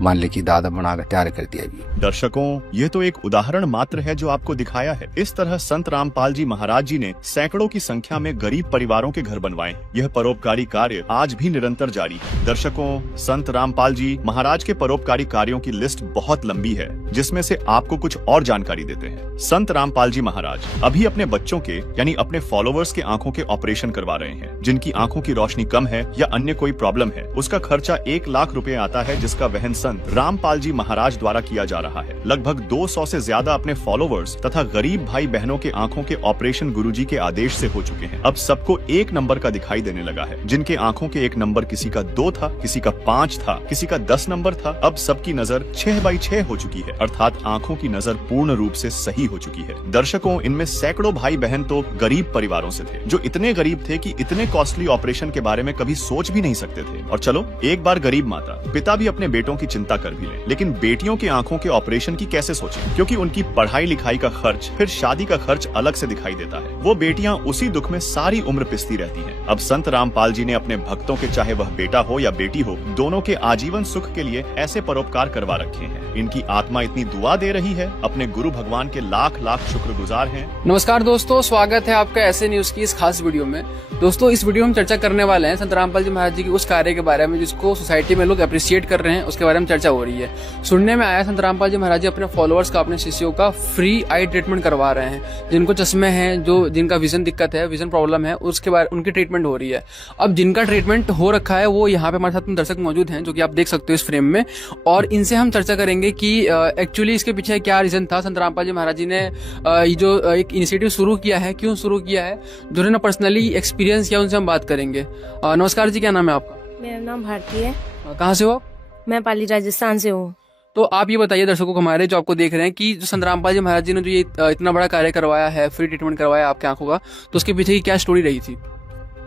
मान ली की दादा बनाकर तैयार कर दिया जी। दर्शकों ये तो एक उदाहरण मात्र है जो आपको दिखाया है। इस तरह संत रामपाल जी महाराज जी ने सैकड़ों की संख्या में गरीब परिवारों के घर बनवाए। यह परोपकारी कार्य आज भी निरंतर जारी है। दर्शकों संत रामपाल जी महाराज के परोपकारी कार्यों की लिस्ट बहुत लंबी है, जिसमें से आपको कुछ और जानकारी देते हैं। संत रामपाल जी महाराज अभी अपने बच्चों के यानी अपने फॉलोवर्स के आंखों के ऑपरेशन करवा रहे हैं। जिनकी आंखों की रोशनी कम है या अन्य कोई प्रॉब्लम है, उसका खर्चा 1 लाख रुपए आता है, जिसका वहन संत रामपाल जी महाराज द्वारा किया जा रहा है। लगभग 200 से ज्यादा अपने फॉलोवर्स तथा गरीब भाई बहनों के आंखों के ऑपरेशन गुरुजी के आदेश से हो चुके हैं। अब सबको 1 नंबर का दिखाई देने लगा है। जिनके आंखों के 1 नंबर किसी का 2 था, किसी का 5 था, किसी का 10 नंबर था, अब सबकी नजर 6/6 हो चुकी है, अर्थात आंखों की नजर पूर्ण रूप से सही हो चुकी है। दर्शकों इनमें सैकड़ों भाई बहन तो गरीब परिवारों से थे, जो इतने गरीब थे कि इतने कॉस्टली ऑपरेशन के बारे में कभी सोच भी नहीं सकते थे। और चलो एक बार गरीब माता पिता भी अपने बेटों की चिंता कर भी लें, लेकिन बेटियों की आंखों के ऑपरेशन की कैसे सोचें, क्योंकि उनकी पढ़ाई लिखाई का खर्च फिर शादी का खर्च अलग से दिखाई देता है। वो बेटियां उसी दुख में सारी उम्र पिसती रहती हैं। अब संत रामपाल जी ने अपने भक्तों के, चाहे वह बेटा हो या बेटी हो, दोनों के आजीवन सुख के लिए ऐसे परोपकार करवा रखे हैं। इनकी आत्मा इतनी दुआ दे रही है, अपने गुरु भगवान के लाख लाख शुक्रगुजार हैं। नमस्कार दोस्तों, स्वागत है आपका ऐसे न्यूज की इस खास वीडियो में। दोस्तों इस वीडियो में चर्चा करने वाले हैं संत रामपाल जी महाराज जी की उस कार्य के बारे में जिसको सोसाइटी में लोग अप्रिशिएट कर रहे हैं, उसके बारे में चर्चा हो रही है। सुनने में आया संत रामपाल जी महाराज जी अपने फॉलोअर्स का, अपने शिष्यों का फ्री आई ट्रीटमेंट करवा रहे हैं। जिनको चश्मे हैं, जो जिनका विजन दिक्कत है, विजन प्रॉब्लम है, उसके बारे उनकी ट्रीटमेंट हो रही है। अब जिनका ट्रीटमेंट हो रखा है वो यहाँ पे हमारे साथ दर्शक मौजूद हैं, जो कि आप देख सकते हो इस फ्रेम में, और इनसे हम चर्चा करेंगे कि एक्चुअली इसके पीछे क्या रीजन था। संत रामपाल जी महाराज जी ने ये जो एक इनिशिएटिव शुरू किया है, क्यों शुरू किया है, जो उन्होंने पर्सनली एक्सपीरियंस किया, उनसे हम बात करेंगे। नमस्कार जी, क्या नाम है आपका? मेरा नाम भारती है। कहाँ से हो? मैं पाली राजस्थान से हूँ। तो आप ये बताइए दर्शकों को हमारे, जो आपको देख रहे हैं, कि जो संत रामपाल जी महाराज जी ने जो ये इतना बड़ा कार्य करवाया है, फ्री ट्रीटमेंट करवाया आपके आंखों का, तो उसके पीछे की क्या स्टोरी रही थी?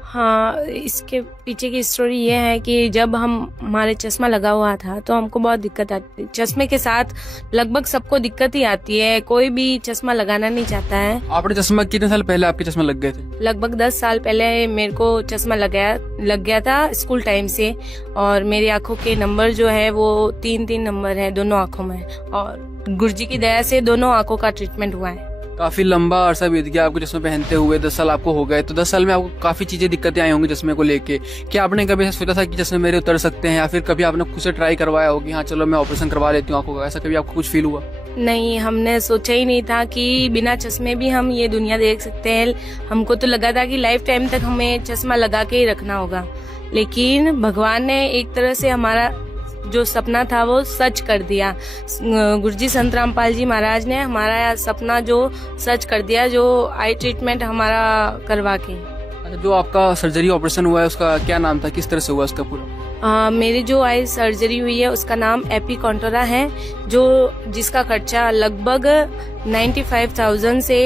हाँ, इसके पीछे की स्टोरी ये है कि जब हमारे चश्मा लगा हुआ था तो हमको बहुत दिक्कत आती थी। चश्मे के साथ लगभग सबको दिक्कत ही आती है, कोई भी चश्मा लगाना नहीं चाहता है। आपने चश्मा कितने साल पहले आपके चश्मा लग गए थे? लगभग 10 साल पहले मेरे को चश्मा लग गया था स्कूल टाइम से, और मेरी आंखों के नंबर जो है वो 3 नंबर है दोनों आंखों में, और गुरुजी की दया से दोनों आंखों का ट्रीटमेंट हुआ है। काफी लंबा अरसा बीत गया आपको चश्मे पहनते हुए, 10 साल आपको हो गए। तो 10 साल में आपको काफी चीजें, दिक्कतें आई होंगी चश्मे को लेके। क्या आपने कभी ऐसा सोचा था कि चश्मे मेरे उतर सकते हैं, या फिर कभी आपने खुद से ट्राई करवाया हो कि हाँ चलो मैं ऑपरेशन करवा लेती हूँ आंखों का? ऐसा कभी आपको कुछ फील हुआ? नहीं, हमने सोचा ही नहीं था कि बिना चश्मे भी हम ये दुनिया देख सकते हैं। हमको तो लगा था कि लाइफ टाइम तक हमें चश्मा लगा के ही रखना होगा, लेकिन भगवान ने एक तरह से हमारा जो सपना था वो सच कर दिया। गुरुजी संत रामपाल जी महाराज ने हमारा सपना जो सच कर दिया, जो आई ट्रीटमेंट हमारा करवा के। जो आपका सर्जरी ऑपरेशन हुआ है उसका क्या नाम था, किस तरह से हुआ उसका पूरा? मेरी जो आई सर्जरी हुई है उसका नाम एपी कॉन्टोरा है, जो जिसका खर्चा लगभग 95,000 से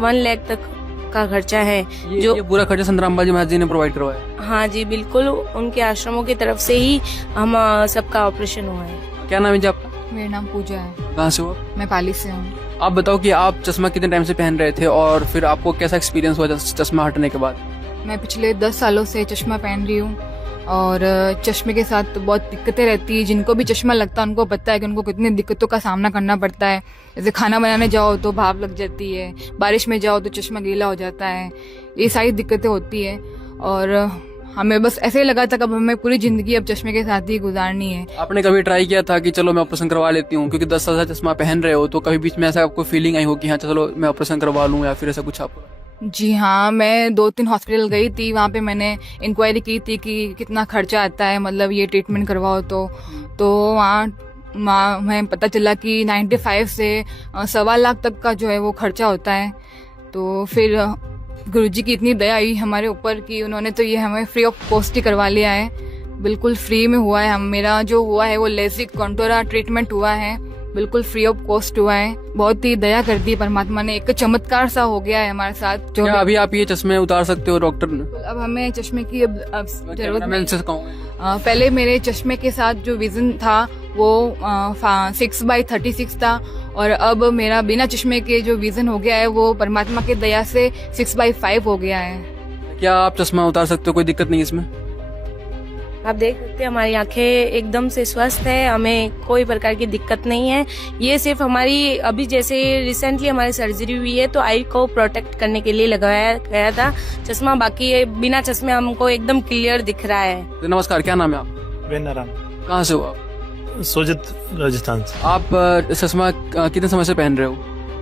1 लाख तक का खर्चा है। ये पूरा खर्चा संत रामपाल जी महाराज जी ने प्रोवाइड करवाया? हाँ जी बिल्कुल, उनके आश्रमों की तरफ से ही हम सबका ऑपरेशन हुआ है। क्या नाम है जी आपका? मेरा नाम पूजा है। कहाँ से हो? मैं पाली से हूँ। आप बताओ कि आप चश्मा कितने टाइम से पहन रहे थे और फिर आपको कैसा एक्सपीरियंस हुआ चश्मा हटने के बाद? मैं पिछले 10 सालों से चश्मा पहन रही हूँ और चश्मे के साथ बहुत दिक्कतें रहती है। जिनको भी चश्मा लगता है उनको पता है कि उनको कितनी दिक्कतों का सामना करना पड़ता है। जैसे खाना बनाने जाओ तो भाप लग जाती है, बारिश में जाओ तो चश्मा गीला हो जाता है, ये सारी दिक्कतें होती है। और हमें बस ऐसे ही लगा था कि अब हमें पूरी जिंदगी अब चश्मे के साथ ही गुजारनी है। आपने कभी ट्राई किया था कि चलो मैं ऑपरेशन करवा लेती हूँ, क्योंकि 10 साल से चश्मा पहन रहे हो, तो कभी बीच में ऐसा आपको फीलिंग आई हो कि हाँ चलो मैं ऑपरेशन करवा लूँ या फिर ऐसा कुछ? आप? जी हाँ, मैं 2-3 हॉस्पिटल गई थी, वहाँ पे मैंने इंक्वायरी की थी कि कितना खर्चा आता है, मतलब ये ट्रीटमेंट करवाओ तो वहाँ हमें पता चला कि 95 से 1.25 लाख तक का जो है वो खर्चा होता है। तो फिर गुरुजी की इतनी दया आई हमारे ऊपर कि उन्होंने तो ये हमें फ्री ऑफ कॉस्ट ही करवा लिया है, बिल्कुल फ्री में हुआ है। मेरा जो हुआ है वो लेसिक कॉन्टोरा ट्रीटमेंट हुआ है, बिल्कुल फ्री ऑफ कॉस्ट हुआ है। बहुत ही दया कर दी परमात्मा ने, एक चमत्कार सा हो गया है हमारे साथ। जो क्या अभी आप ये चश्मे उतार सकते हो डॉक्टर ने? अब हमें चश्मे की अब जरूरत नहीं। पहले मेरे चश्मे के साथ जो विजन था वो 6/36 था और अब मेरा बिना चश्मे के जो विजन हो गया है वो परमात्मा की दया से 6/5 हो गया है। क्या आप चश्मा उतार सकते हो? कोई दिक्कत नहीं इसमें? आप देख सकते हैं हमारी आंखें एकदम से स्वस्थ है, हमें कोई प्रकार की दिक्कत नहीं है। ये सिर्फ हमारी अभी जैसे रिसेंटली हमारी सर्जरी हुई है तो आई को प्रोटेक्ट करने के लिए लगाया गया था चश्मा, बाकी बिना चश्मे हमको एकदम क्लियर दिख रहा है। नमस्कार, क्या नाम है आप? बेनाराम। कहाँ से हो आप? सोजत राजस्थान से। आप चश्मा कितने समय से पहन रहे हो?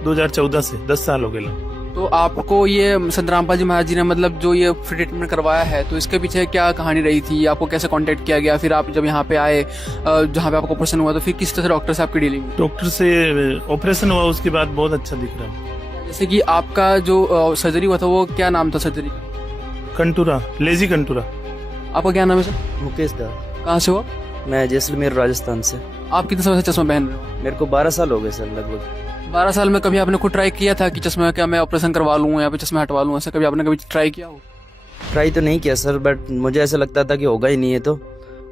2014 से 10 साल हो गए। तो आपको ये संत रामपाल जी महाराज जी ने मतलब जो ये फ्री ट्रीटमेंट करवाया है, तो इसके पीछे क्या कहानी रही थी? आपको कैसे कांटेक्ट किया गया? फिर आप जब यहाँ पे आए जहाँ पे आपको ऑपरेशन हुआ, तो फिर किस तरह डॉक्टर से आपकी डीलिंग? डॉक्टर से ऑपरेशन हुआ उसके बाद बहुत अच्छा दिख रहा है। जैसे कि आपका जो सर्जरी हुआ था वो क्या नाम था सर्जरी? Contoura, lazy Contoura. आपका क्या नाम है सर? मुकेश दा। कहाँ से हो? मैं जैसलमेर राजस्थान से। आप कितने समय से चश्मा पहन रहे हो? मेरे को 12 साल हो गए सर लगभग। 12 साल में कभी आपने खुद ट्राई किया था कि चश्मा क्या मैं ऑपरेशन करवा लूँ या फिर चश्मा हटवा लूँ? ऐसा कभी आपने कभी ट्राई किया हो? ट्राई तो नहीं किया सर, बट मुझे ऐसा लगता था कि होगा ही नहीं है तो,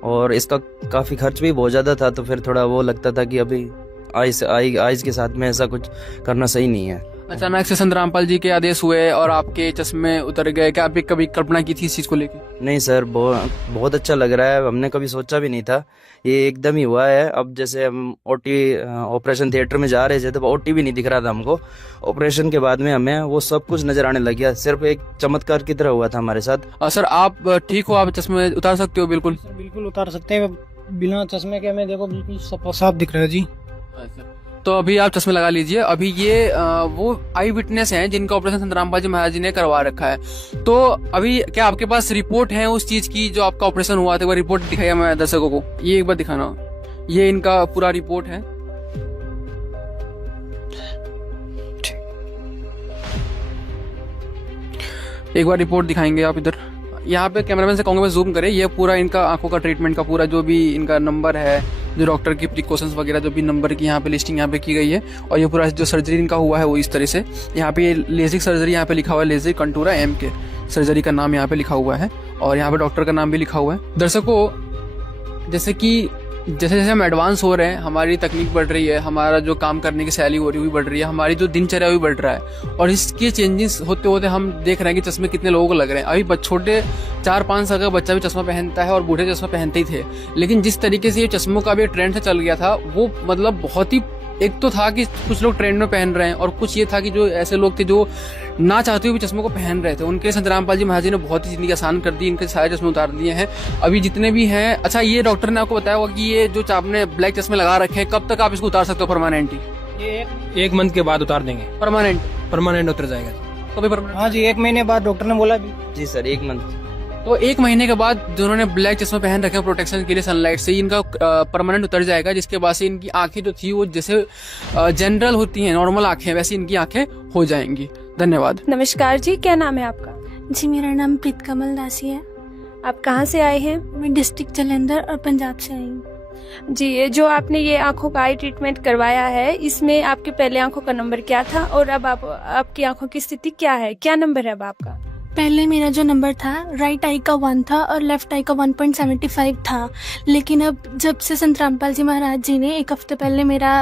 और इसका काफ़ी खर्च भी बहुत ज़्यादा था, तो फिर थोड़ा वो लगता था कि अभी आइज के साथ में ऐसा कुछ करना सही नहीं है। अचानक से संत रामपाल जी के आदेश हुए और आपके चश्मे उतर गए, क्या आप कभी कल्पना की थी इस चीज़ को लेकर? नहीं सर, बहुत अच्छा लग रहा है, हमने कभी सोचा भी नहीं था, ये एकदम ही हुआ है। अब जैसे हम ऑपरेशन थिएटर में जा रहे थे तो ओटी भी नहीं दिख रहा था हमको, ऑपरेशन के बाद में हमें वो सब कुछ नजर आने लग गया, सिर्फ एक चमत्कार की तरह हुआ था हमारे साथ। सर आप ठीक हो? आप चश्मे उतार सकते हो? बिल्कुल बिल्कुल उतार सकते हैं, बिना चश्मे के हमें देखो बिल्कुल साफ दिख रहा है जी। तो अभी आप चश्मे लगा लीजिए। अभी ये वो आई विटनेस हैं जिनका ऑपरेशन संत रामपाल जी महाराज जी ने करवा रखा है। तो अभी क्या आपके पास रिपोर्ट है उस चीज की जो आपका ऑपरेशन हुआ था? वो रिपोर्ट दिखाइए मैं दर्शकों को, ये एक बार दिखाना। ये इनका पूरा रिपोर्ट है। एक बार रिपोर्ट दिखाएंगे आप इधर, यहाँ पे कैमरामैन से कहूँगा मैं जूम करे। ये पूरा इनका आंखों का ट्रीटमेंट का पूरा जो भी इनका नंबर है, जो डॉक्टर की प्रिकॉशंस वगैरह जो भी नंबर की यहाँ पे लिस्टिंग यहाँ पे की गई है, और ये पूरा जो सर्जरी इनका हुआ है वो इस तरह से। यहाँ पे ये लेजिक सर्जरी यहाँ पे लिखा हुआ है, लेजिक कंटूरा MK सर्जरी का नाम यहाँ पे लिखा हुआ है, और यहाँ पे डॉक्टर का नाम भी लिखा हुआ है। दर्शकों, जैसे जैसे हम एडवांस हो रहे हैं, हमारी तकनीक बढ़ रही है, हमारा जो काम करने की शैली हो रही है वो बढ़ रही है, हमारी जो दिनचर्या भी बढ़ रहा है, और इसके चेंजेस होते होते हम देख रहे हैं कि चश्मे कितने लोगों को लग रहे हैं। अभी छोटे 4-5 साल का बच्चा भी चश्मा पहनता है और बूढ़े चश्मा पहनते ही थे, लेकिन जिस तरीके से ये चश्मों का भी ट्रेंड से चल गया था वो मतलब बहुत ही, एक तो था कि कुछ लोग ट्रेंड में पहन रहे हैं, और कुछ ये था कि जो ऐसे लोग थे जो ना चाहते हुए भी चश्मों को पहन रहे थे, उनके संत रामपाल जी महाराज जी ने बहुत ही जिंदगी आसान कर दी, इनके सारे चश्मे उतार दिए हैं अभी जितने भी हैं। अच्छा, ये डॉक्टर ने आपको बताया होगा कि ये जो आपने ब्लैक चश्मे लगा रखे हैं, कब तक आप इसको उतार सकते हो परमानेंटली? एक मंथ के बाद उतार देंगे। परमानेंट उतर जाएगा कभी परमानेंट? हाँ जी, 1 महीने बाद डॉक्टर ने बोला। जी सर, 1 मंथ। तो 1 महीने के बाद जिन्होंने ब्लैक चश्मा पहन रखे प्रोटेक्शन के लिए सनलाइट से, इनका परमानेंट उतर जाएगा, जिसके बाद से इनकी आंखें जो थी वो जैसे जनरल होती हैं, नॉर्मल आंखें, वैसे इनकी आंखें हो जाएंगी। धन्यवाद। नमस्कार जी, क्या नाम है आपका? जी, मेरा नाम प्रीत कमल दासी है। आप कहाँ से आए हैं? मैं डिस्ट्रिक्ट जालंधर और पंजाब से आई हूँ। जी, ये जो आपने ये आंखों का आई ट्रीटमेंट करवाया है, इसमें आपके पहले आंखों का नंबर क्या था और अब आपकी आंखों की स्थिति क्या है? क्या नंबर है अब आपका? पहले मेरा जो नंबर था राइट आई का 1 था और लेफ्ट आई का 1.75 था, लेकिन अब जब से संत रामपाल जी महाराज जी ने 1 हफ्ते पहले मेरा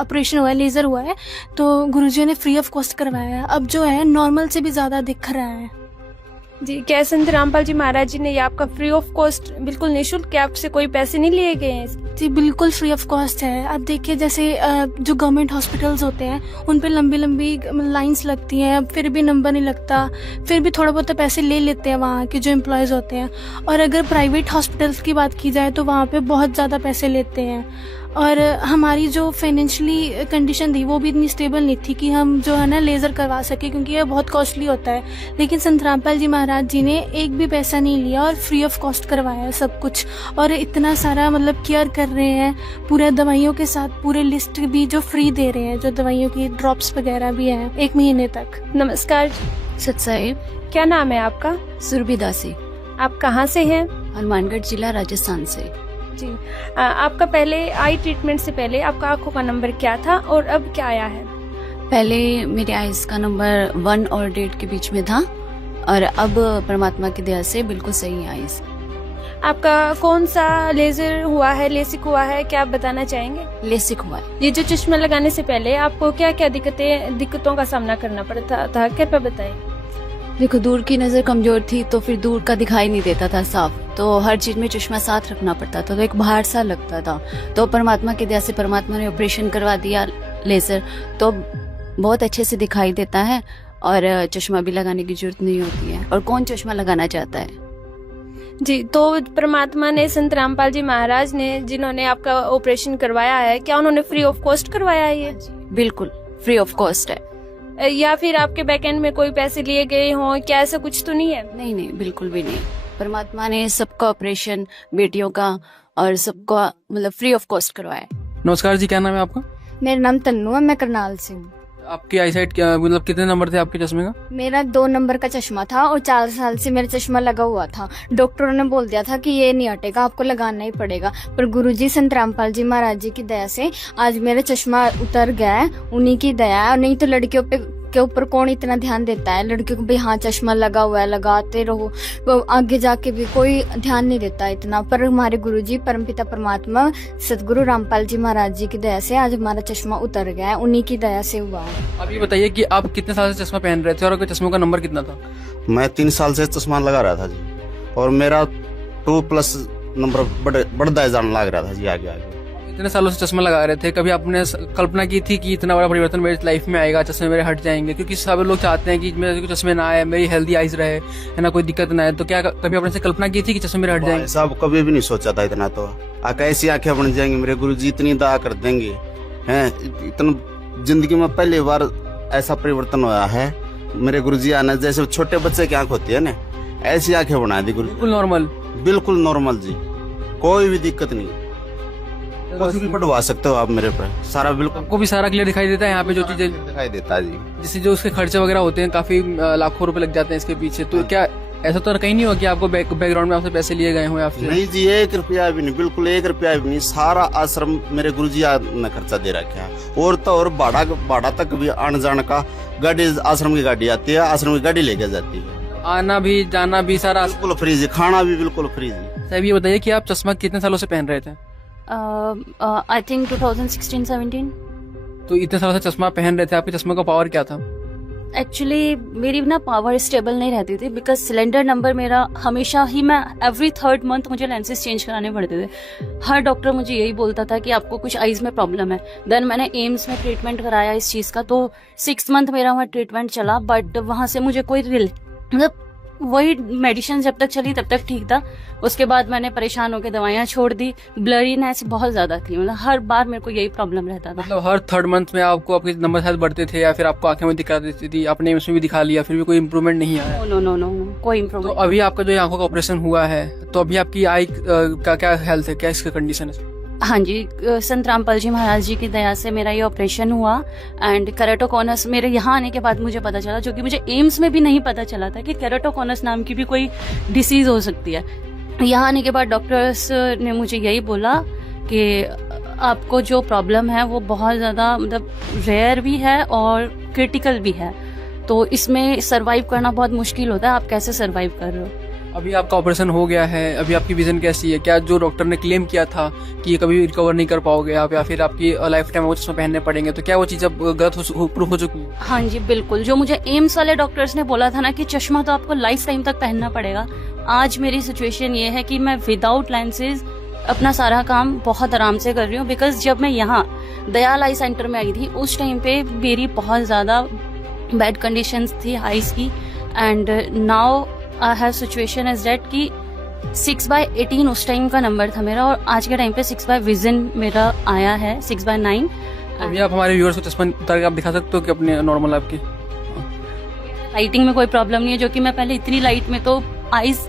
ऑपरेशन हुआ है, लेज़र हुआ है, तो गुरुजी ने फ्री ऑफ कॉस्ट करवाया है। अब जो है नॉर्मल से भी ज़्यादा दिख रहा है। जी, क्या संत रामपाल जी महाराज जी ने ये आपका फ्री ऑफ कॉस्ट, बिल्कुल निःशुल्क, क्या आपसे कोई पैसे नहीं लिए गए हैं? जी बिल्कुल फ्री ऑफ कॉस्ट है। अब देखिए जैसे जो गवर्नमेंट हॉस्पिटल्स होते हैं उन पे लंबी लंबी लाइंस लगती हैं, फिर भी नंबर नहीं लगता, फिर भी थोड़ा बहुत पैसे ले लेते हैं वहाँ के जो एम्प्लॉयज़ होते हैं। और अगर प्राइवेट हॉस्पिटल्स की बात की जाए तो वहाँ पे बहुत ज़्यादा पैसे लेते हैं। और हमारी जो फाइनेंशियली कंडीशन थी वो भी इतनी स्टेबल नहीं थी कि हम जो है ना लेज़र करवा सके, क्योंकि ये बहुत कॉस्टली होता है। लेकिन संत रामपाल जी महाराज जी ने एक भी पैसा नहीं लिया और फ्री ऑफ कॉस्ट करवाया सब कुछ। और इतना सारा मतलब केयर कर रहे हैं, पूरे दवाइयों के साथ पूरे लिस्ट भी जो फ्री दे रहे हैं, जो दवाइयों की ड्रॉप्स वगैरह भी हैं 1 महीने तक। नमस्कार सत साहिब, क्या नाम है आपका? सुरभि दासी। आप कहाँ से हैं? हनुमानगढ़ जिला राजस्थान से। जी, आपका पहले आई ट्रीटमेंट से पहले आपका आंखों का नंबर क्या था और अब क्या आया है? पहले मेरे आइज का नंबर 1 और 1.5 के बीच में था और अब परमात्मा की दया से बिल्कुल सही है आइज। आपका कौन सा लेजर हुआ है, लेसिक हुआ है, क्या आप बताना चाहेंगे? लेसिक हुआ है। ये जो चश्मा लगाने से पहले आपको क्या क्या दिक्कतों का सामना करना पड़ता था, कृपया बताएं। देखो, दूर की नज़र कमजोर थी तो फिर दूर का दिखाई नहीं देता था साफ, तो हर चीज़ में चश्मा साथ रखना पड़ता था, तो एक बाहर सा लगता था। तो परमात्मा की दया से परमात्मा ने ऑपरेशन करवा दिया लेज़र, तो बहुत अच्छे से दिखाई देता है और चश्मा भी लगाने की जरूरत नहीं होती है। और कौन चश्मा लगाना चाहता है? जी, तो परमात्मा ने, संत रामपाल जी महाराज ने, जिन्होंने आपका ऑपरेशन करवाया है, क्या उन्होंने फ्री ऑफ कॉस्ट करवाया है ये? बिल्कुल फ्री ऑफ कॉस्ट है। या फिर आपके बैकएंड में कोई पैसे लिए गए हों, क्या ऐसा कुछ तो नहीं है? नहीं नहीं, बिल्कुल भी नहीं। परमात्मा ने सबका ऑपरेशन, बेटियों का और सबका मतलब फ्री ऑफ कॉस्ट करवाया। नमस्कार जी, क्या नाम है आपका? मेरा नाम तन्नू है, मैं करनाल से हूँ। आपकी आई साइट क्या, मतलब कितने नंबर थे आपके चश्मे का? मेरा 2 नंबर का चश्मा था और 4 साल से मेरा चश्मा लगा हुआ था। डॉक्टरों ने बोल दिया था कि ये नहीं हटेगा, आपको लगाना ही पड़ेगा। पर गुरुजी संत रामपाल जी महाराज जी की दया से आज मेरा चश्मा उतर गया है, उन्हीं की दया है। नहीं तो लड़कियों के ऊपर कौन इतना ध्यान देता है? लड़कियों को भी हाँ चश्मा लगा हुआ है, लगाते रहो, वो आगे जाके भी कोई ध्यान नहीं देता इतना। पर हमारे गुरुजी परमपिता परमात्मा सदगुरु रामपाल जी महाराज जी की दया से आज हमारा चश्मा उतर गया है, उन्हीं की दया से हुआ है। अब ये बताइए कि आप कितने साल से चश्मा पहन रहे थे और आपके चश्मों का नंबर कितना था? मैं 3 साल से चश्मा लगा रहा था जी, और मेरा 2+ नंबर बढ़ता जाने लग रहा था जी आगे आगे। इतने सालों से चश्मा लगा रहे थे, कभी आपने कल्पना की थी कि इतना बड़ा परिवर्तन मेरी लाइफ में आएगा, चश्मे मेरे हट जाएंगे? क्योंकि सब लोग चाहते हैं कि मेरे को चश्मे ना आए, मेरी हेल्दी आइज रहे, है ना, कोई दिक्कत ना आए। तो क्या कभी आपने से कल्पना की थी कि चश्मे मेरे हट जाएंगे? साहब कभी भी नहीं सोचा था इतना। तो कैसी आंखें बन जाएंगी, मेरे गुरुजी इतनी दया कर देंगे हैं। इतना जिंदगी में पहली बार ऐसा परिवर्तन हुआ है। मेरे गुरुजी आने जैसे छोटे बच्चे की आंख होती है ना, ऐसी आंखें बना दी गुरु। बिल्कुल नॉर्मल, बिल्कुल नॉर्मल जी, कोई भी दिक्कत नहीं। कुछ भी पढ़वा सकते हो आप मेरे पर, सारा बिल्कुल। आपको भी सारा क्लियर दिखाई देता है यहाँ पे जो चीजें दिखाई देता है जी। जैसे जो उसके खर्चे वगैरह होते हैं, काफी लाखों रुपए लग जाते हैं इसके पीछे। तो क्या ऐसा तो कहीं नहीं हुआ कि आपको बैकग्राउंड में आपसे पैसे लिए गए हो या फिर? नहीं जी, 1 रुपया भी नहीं, बिल्कुल 1 रुपया भी नहीं। सारा आश्रम मेरे गुरुजी ने खर्चा दे रखा है। और तो और भाड़ा तक भी आने जाने का, गाड़ी आश्रम की गाड़ी आती है, आश्रम की गाड़ी लेके जाती है, आना भी जाना भी सारा बिल्कुल फ्री जी, खाना भी बिल्कुल फ्री जी। साहब ये बताइए कि आप चश्मा कितने सालों से पहन रहे थे? I think 2016-17। तो इतने सालों से चश्मा पहन रहे थे, आपके चश्मे का पावर क्या था? एक्चुअली मेरी ना पावर स्टेबल नहीं रहती थी, बिकॉज सिलेंडर नंबर मेरा हमेशा ही, मैं एवरी 3rd मंथ मुझे लेंसेज चेंज कराने पड़ते थे। हर डॉक्टर मुझे यही बोलता था कि आपको कुछ आइज में प्रॉब्लम है। देन मैंने एम्स में ट्रीटमेंट कराया इस चीज़ का, तो 6 मंथ मेरा वहाँ ट्रीटमेंट चला, बट वहाँ से मुझे कोई मतलब वही मेडिसिन जब तक चली तब तक ठीक था। उसके बाद मैंने परेशान होकर दवाइयाँ छोड़ दी। ब्लरीनेस बहुत ज्यादा थी, मतलब हर बार मेरे को यही प्रॉब्लम रहता था। मतलब हर 3rd मंथ में आपको आपके नंबर शायद बढ़ते थे या फिर आपको आंखें में दिक्कत देती थी? आपने इसमें भी दिखा लिया, फिर भी कोई इम्प्रूवमेंट नहीं आया? नो, कोई इम्प्रूवमेंट। तो अभी आपका जो आंखों का ऑपरेशन हुआ है, तो अभी आपकी आई का क्या हेल्थ है, क्या इसका कंडीशन है? हाँ जी, संत रामपाल जी महाराज जी की दया से मेरा ये ऑपरेशन हुआ एंड केराटोकॉनस मेरे यहाँ आने के बाद मुझे पता चला, जो कि मुझे एम्स में भी नहीं पता चला था कि केराटोकॉनस नाम की भी कोई डिसीज हो सकती है। यहाँ आने के बाद डॉक्टर्स ने मुझे यही बोला कि आपको जो प्रॉब्लम है वो बहुत ज़्यादा मतलब रेयर भी है और क्रिटिकल भी है, तो इसमें सर्वाइव करना बहुत मुश्किल होता है। आप कैसे सर्वाइव कर रहे हो? अभी आपका ऑपरेशन हो गया है, अभी आपकी विजन कैसी है? क्या जो डॉक्टर ने क्लेम किया था कि ये कभी रिकवर नहीं कर पाओगे आप, या फिर आपकी लाइफ टाइम वो चश्मा पहनने पड़ेंगे, तो क्या वो चीज़ अब गलत प्रूफ हो चुकी है? हाँ जी बिल्कुल, जो मुझे एम्स वाले डॉक्टर्स ने बोला था ना कि चश्मा तो आपको लाइफ टाइम तक पहनना पड़ेगा, आज मेरी सिचुएशन ये है कि मैं विदाउट लेंसेज अपना सारा काम बहुत आराम से कर रही हूँ। बिकॉज जब मैं यहाँ दयाल आई सेंटर में आई थी उस टाइम पे मेरी बहुत ज़्यादा बैड कंडीशंस थी आईज की, and now I have situation is that कि 6/18 उस टाइम का नंबर था मेरा, और आज के टाइम पे 6 विजन मेरा आया है 6/9। अभी आप हमारे व्यूअर्स को चश्मा उतार के आप दिखा सकते हो कि अपने नॉर्मल आपकी लाइटिंग में कोई प्रॉब्लम नहीं है, जो कि मैं पहले इतनी लाइट में तो आईज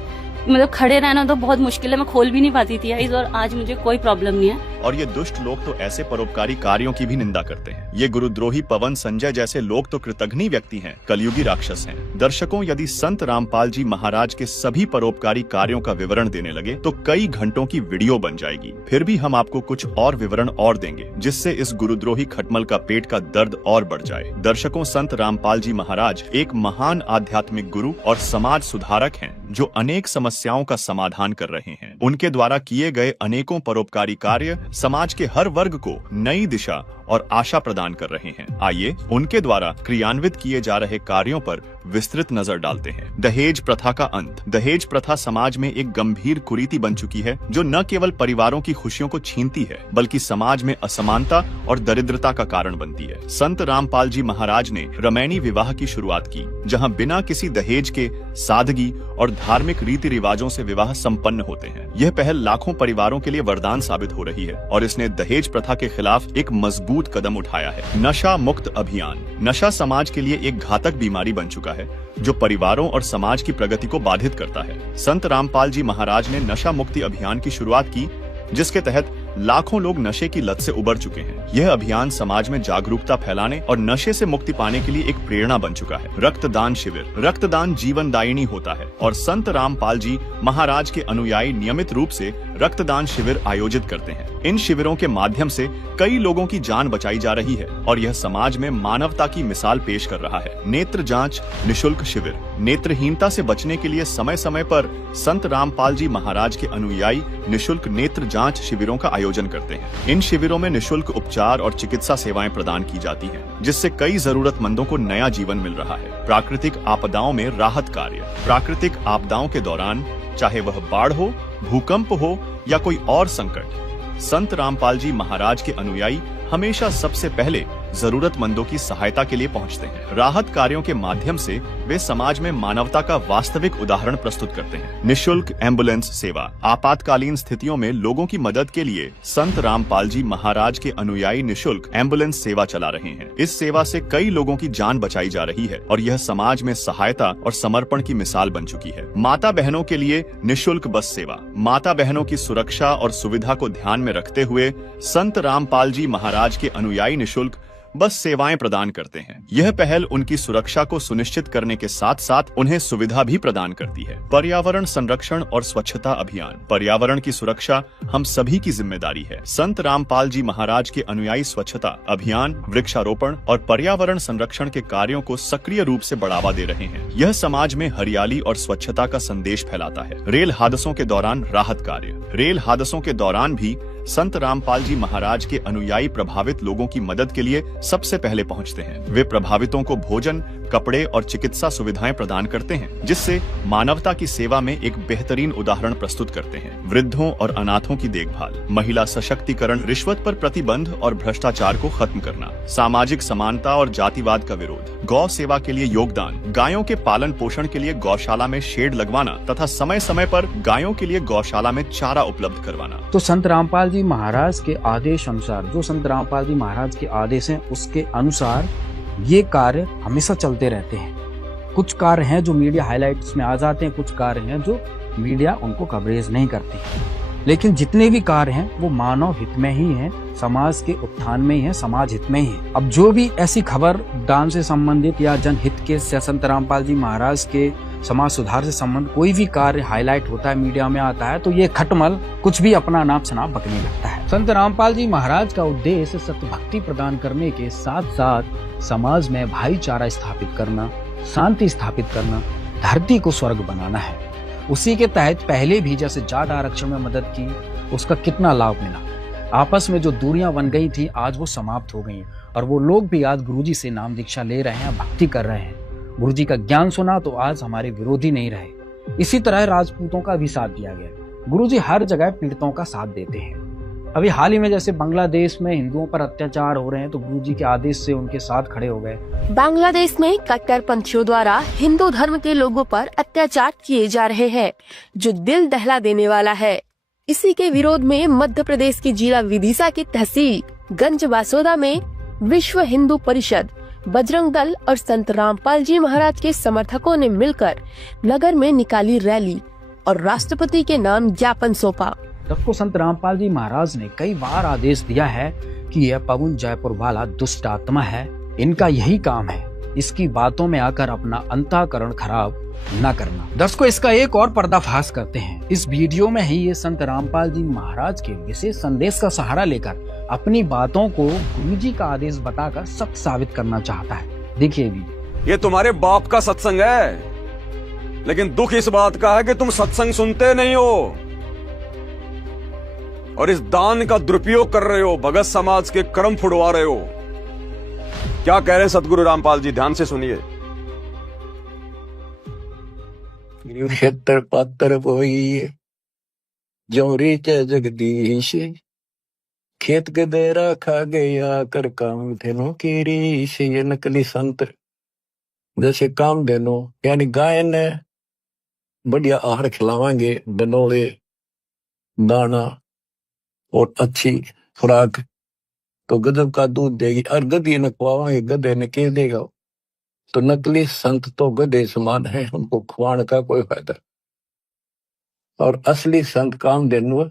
मतलब खड़े रहना तो बहुत मुश्किल है, मैं खोल भी नहीं पाती थी आईज, और आज मुझे कोई प्रॉब्लम नहीं है। और ये दुष्ट लोग तो ऐसे परोपकारी कार्यों की भी निंदा करते हैं। ये गुरुद्रोही पवन संजय जैसे लोग तो कृतघ्नी व्यक्ति हैं, कलयुगी राक्षस हैं। दर्शकों, यदि संत रामपाल जी महाराज के सभी परोपकारी कार्यों का विवरण देने लगे तो कई घंटों की वीडियो बन जाएगी। फिर भी हम आपको कुछ और विवरण और देंगे, जिससे इस गुरुद्रोही खटमल का पेट का दर्द और बढ़ जाए। दर्शकों, संत रामपाल जी महाराज एक महान आध्यात्मिक गुरु और समाज सुधारक हैं, जो अनेक समस्याओं का समाधान कर रहे हैं। उनके द्वारा किए गए अनेकों परोपकारी कार्य समाज के हर वर्ग को नई दिशा और आशा प्रदान कर रहे हैं। आइए उनके द्वारा क्रियान्वित किए जा रहे कार्यों पर विस्तृत नजर डालते हैं। दहेज प्रथा का अंत। दहेज प्रथा समाज में एक गंभीर कुरीति बन चुकी है, जो न केवल परिवारों की खुशियों को छीनती है, बल्कि समाज में असमानता और दरिद्रता का कारण बनती है। संत रामपाल जी महाराज ने रमैनी विवाह की शुरुआत की, जहां बिना किसी दहेज के सादगी और धार्मिक रीति रिवाजों से विवाह संपन्न होते हैं। यह पहल लाखों परिवारों के लिए वरदान साबित हो रही है, और इसने दहेज प्रथा के खिलाफ एक मजबूत कदम उठाया है। नशा मुक्त अभियान। नशा समाज के लिए एक घातक बीमारी बन चुका है, जो परिवारों और समाज की प्रगति को बाधित करता है। संत रामपाल जी महाराज ने नशा मुक्ति अभियान की शुरुआत की, जिसके तहत लाखों लोग नशे की लत से उबर चुके हैं। यह अभियान समाज में जागरूकता फैलाने और नशे से मुक्ति पाने के लिए एक प्रेरणा बन चुका है। रक्तदान शिविर। रक्तदान जीवनदायिनी होता है, और संत रामपाल जी महाराज के अनुयायी नियमित रूप से रक्तदान शिविर आयोजित करते हैं। इन शिविरों के माध्यम से कई लोगों की जान बचाई जा रही है, और यह समाज में मानवता की मिसाल पेश कर रहा है। नेत्र जांच निशुल्क शिविर। नेत्रहीनता से बचने के लिए समय समय पर संत रामपाल जी महाराज के अनुयायी निशुल्क नेत्र जांच शिविरों का आयोजन करते हैं। इन शिविरों में निशुल्क उपचार और चिकित्सा सेवाएं प्रदान की जाती हैं, जिससे कई जरूरतमंदों को नया जीवन मिल रहा है। प्राकृतिक आपदाओं में राहत कार्य। प्राकृतिक आपदाओं के दौरान, चाहे वह बाढ़ हो, भूकंप हो या कोई और संकट, संत रामपाल जी महाराज के अनुयायी हमेशा सबसे पहले जरूरतमंदों की सहायता के लिए पहुंचते हैं। राहत कार्यों के माध्यम से वे समाज में मानवता का वास्तविक उदाहरण प्रस्तुत करते हैं। निशुल्क एम्बुलेंस सेवा। आपातकालीन स्थितियों में लोगों की मदद के लिए संत रामपाल जी महाराज के अनुयायी निशुल्क एम्बुलेंस सेवा चला रहे हैं। इस सेवा से कई लोगों की जान बचाई जा रही है, और यह समाज में सहायता और समर्पण की मिसाल बन चुकी है। माता बहनों के लिए निशुल्क बस सेवा। माता बहनों की सुरक्षा और सुविधा को ध्यान में रखते हुए संत रामपाल जी महाराज के अनुयायी निशुल्क बस सेवाएं प्रदान करते हैं। यह पहल उनकी सुरक्षा को सुनिश्चित करने के साथ साथ उन्हें सुविधा भी प्रदान करती है। पर्यावरण संरक्षण और स्वच्छता अभियान। पर्यावरण की सुरक्षा हम सभी की जिम्मेदारी है। संत रामपाल जी महाराज के अनुयायी स्वच्छता अभियान, वृक्षारोपण और पर्यावरण संरक्षण के कार्यों को सक्रिय रूप से बढ़ावा दे रहे हैं। यह समाज में हरियाली और स्वच्छता का संदेश फैलाता है। रेल हादसों के दौरान राहत कार्य। रेल हादसों के दौरान भी संत रामपाल जी महाराज के अनुयायी प्रभावित लोगों की मदद के लिए सबसे पहले पहुंचते हैं। वे प्रभावितों को भोजन, कपड़े और चिकित्सा सुविधाएं प्रदान करते हैं, जिससे मानवता की सेवा में एक बेहतरीन उदाहरण प्रस्तुत करते हैं। वृद्धों और अनाथों की देखभाल। महिला सशक्तिकरण। रिश्वत पर प्रतिबंध और भ्रष्टाचार को खत्म करना। सामाजिक समानता और जातिवाद का विरोध। गौ सेवा के लिए योगदान। गायों के पालन पोषण के लिए गौशाला में शेड लगवाना तथा समय समय पर गायों के लिए गौशाला में चारा उपलब्ध करवाना। तो संत रामपाल जी महाराज के आदेश अनुसार, जो संत रामपाल जी महाराज के आदेश हैं उसके अनुसार ये कार्य हमेशा चलते रहते हैं। कुछ कार्य हैं जो मीडिया हाइलाइट्स में आ जाते हैं, कुछ कार्य हैं जो मीडिया उनको कवरेज नहीं करती। लेकिन जितने भी कार्य हैं वो मानव हित में ही हैं, समाज के उत्थान में ही है, समाज हित में ही है। अब जो भी ऐसी खबर दान से संबंधित या जनहित के संत रामपाल जी महाराज के समाज सुधार से संबंध कोई भी कार्य हाईलाइट होता है, मीडिया में आता है, तो ये खटमल कुछ भी अपना नाम शनाप बकने लगता है। संत रामपाल जी महाराज का उद्देश्य सत्य भक्ति प्रदान करने के साथ साथ समाज में भाईचारा स्थापित करना, शांति स्थापित करना, धरती को स्वर्ग बनाना है। उसी के तहत पहले भी जैसे जाट आरक्षण में मदद की, उसका कितना लाभ मिला। आपस में जो दूरियां बन गई थी आज वो समाप्त हो गई हैं और वो लोग भी आज गुरुजी से नाम दीक्षा ले रहे हैं, भक्ति कर रहे हैं। गुरुजी का ज्ञान सुना तो आज हमारे विरोधी नहीं रहे। इसी तरह राजपूतों का भी साथ दिया गया। गुरुजी हर जगह पीड़ितों का साथ देते हैं। अभी हाल ही में जैसे बांग्लादेश में हिंदुओं पर अत्याचार हो रहे हैं तो गुरुजी के आदेश से उनके साथ खड़े हो गए। बांग्लादेश में कट्टरपंथियों द्वारा हिंदू धर्म के लोगों पर अत्याचार किए जा रहे हैं, जो दिल दहला देने वाला है। इसी के विरोध में मध्य प्रदेश की जिला विदिशा की तहसील गंज बासोदा में विश्व हिंदू परिषद, बजरंग दल और संत रामपाल जी महाराज के समर्थकों ने मिलकर नगर में निकाली रैली और राष्ट्रपति के नाम ज्ञापन सौंपा। सबको संत रामपाल जी महाराज ने कई बार आदेश दिया है कि यह पवन जयपुर वाला दुष्ट आत्मा है, इनका यही काम है, इसकी बातों में आकर अपना अंतःकरण खराब न करना। दर्शकों, इसका एक और पर्दाफाश करते हैं। इस वीडियो में ही ये संत रामपाल जी महाराज के विशेष संदेश का सहारा लेकर अपनी बातों को गुरुजी का आदेश बताकर सत्य साबित करना चाहता है। देखिए भी। ये तुम्हारे बाप का सत्संग है, लेकिन दुख इस बात का है कि तुम सत्संग सुनते नहीं हो और इस दान का दुरुपयोग कर रहे हो, भगत समाज के कर्म फुड़वा रहे हो। क्या कह रहे हैं सतगुरु रामपाल जी, ध्यान से सुनिए। क्षेत्र पात्र बोई जोरी च जगदीश, खेत गदेरा खा गया कर काम धेनो की रीश। ये नकली संत जैसे काम धेनो यानी गाय ने बढ़िया आहार खिलावांगे, दनोले दाना और अच्छी खुराक तो गजब का दूध देगी, और गधे न खुआवांगे गधे ने क्या देगा। तो नकली संत तो गधे समान है, उनको खुआने का कोई फायदा। और असली संत काम देनु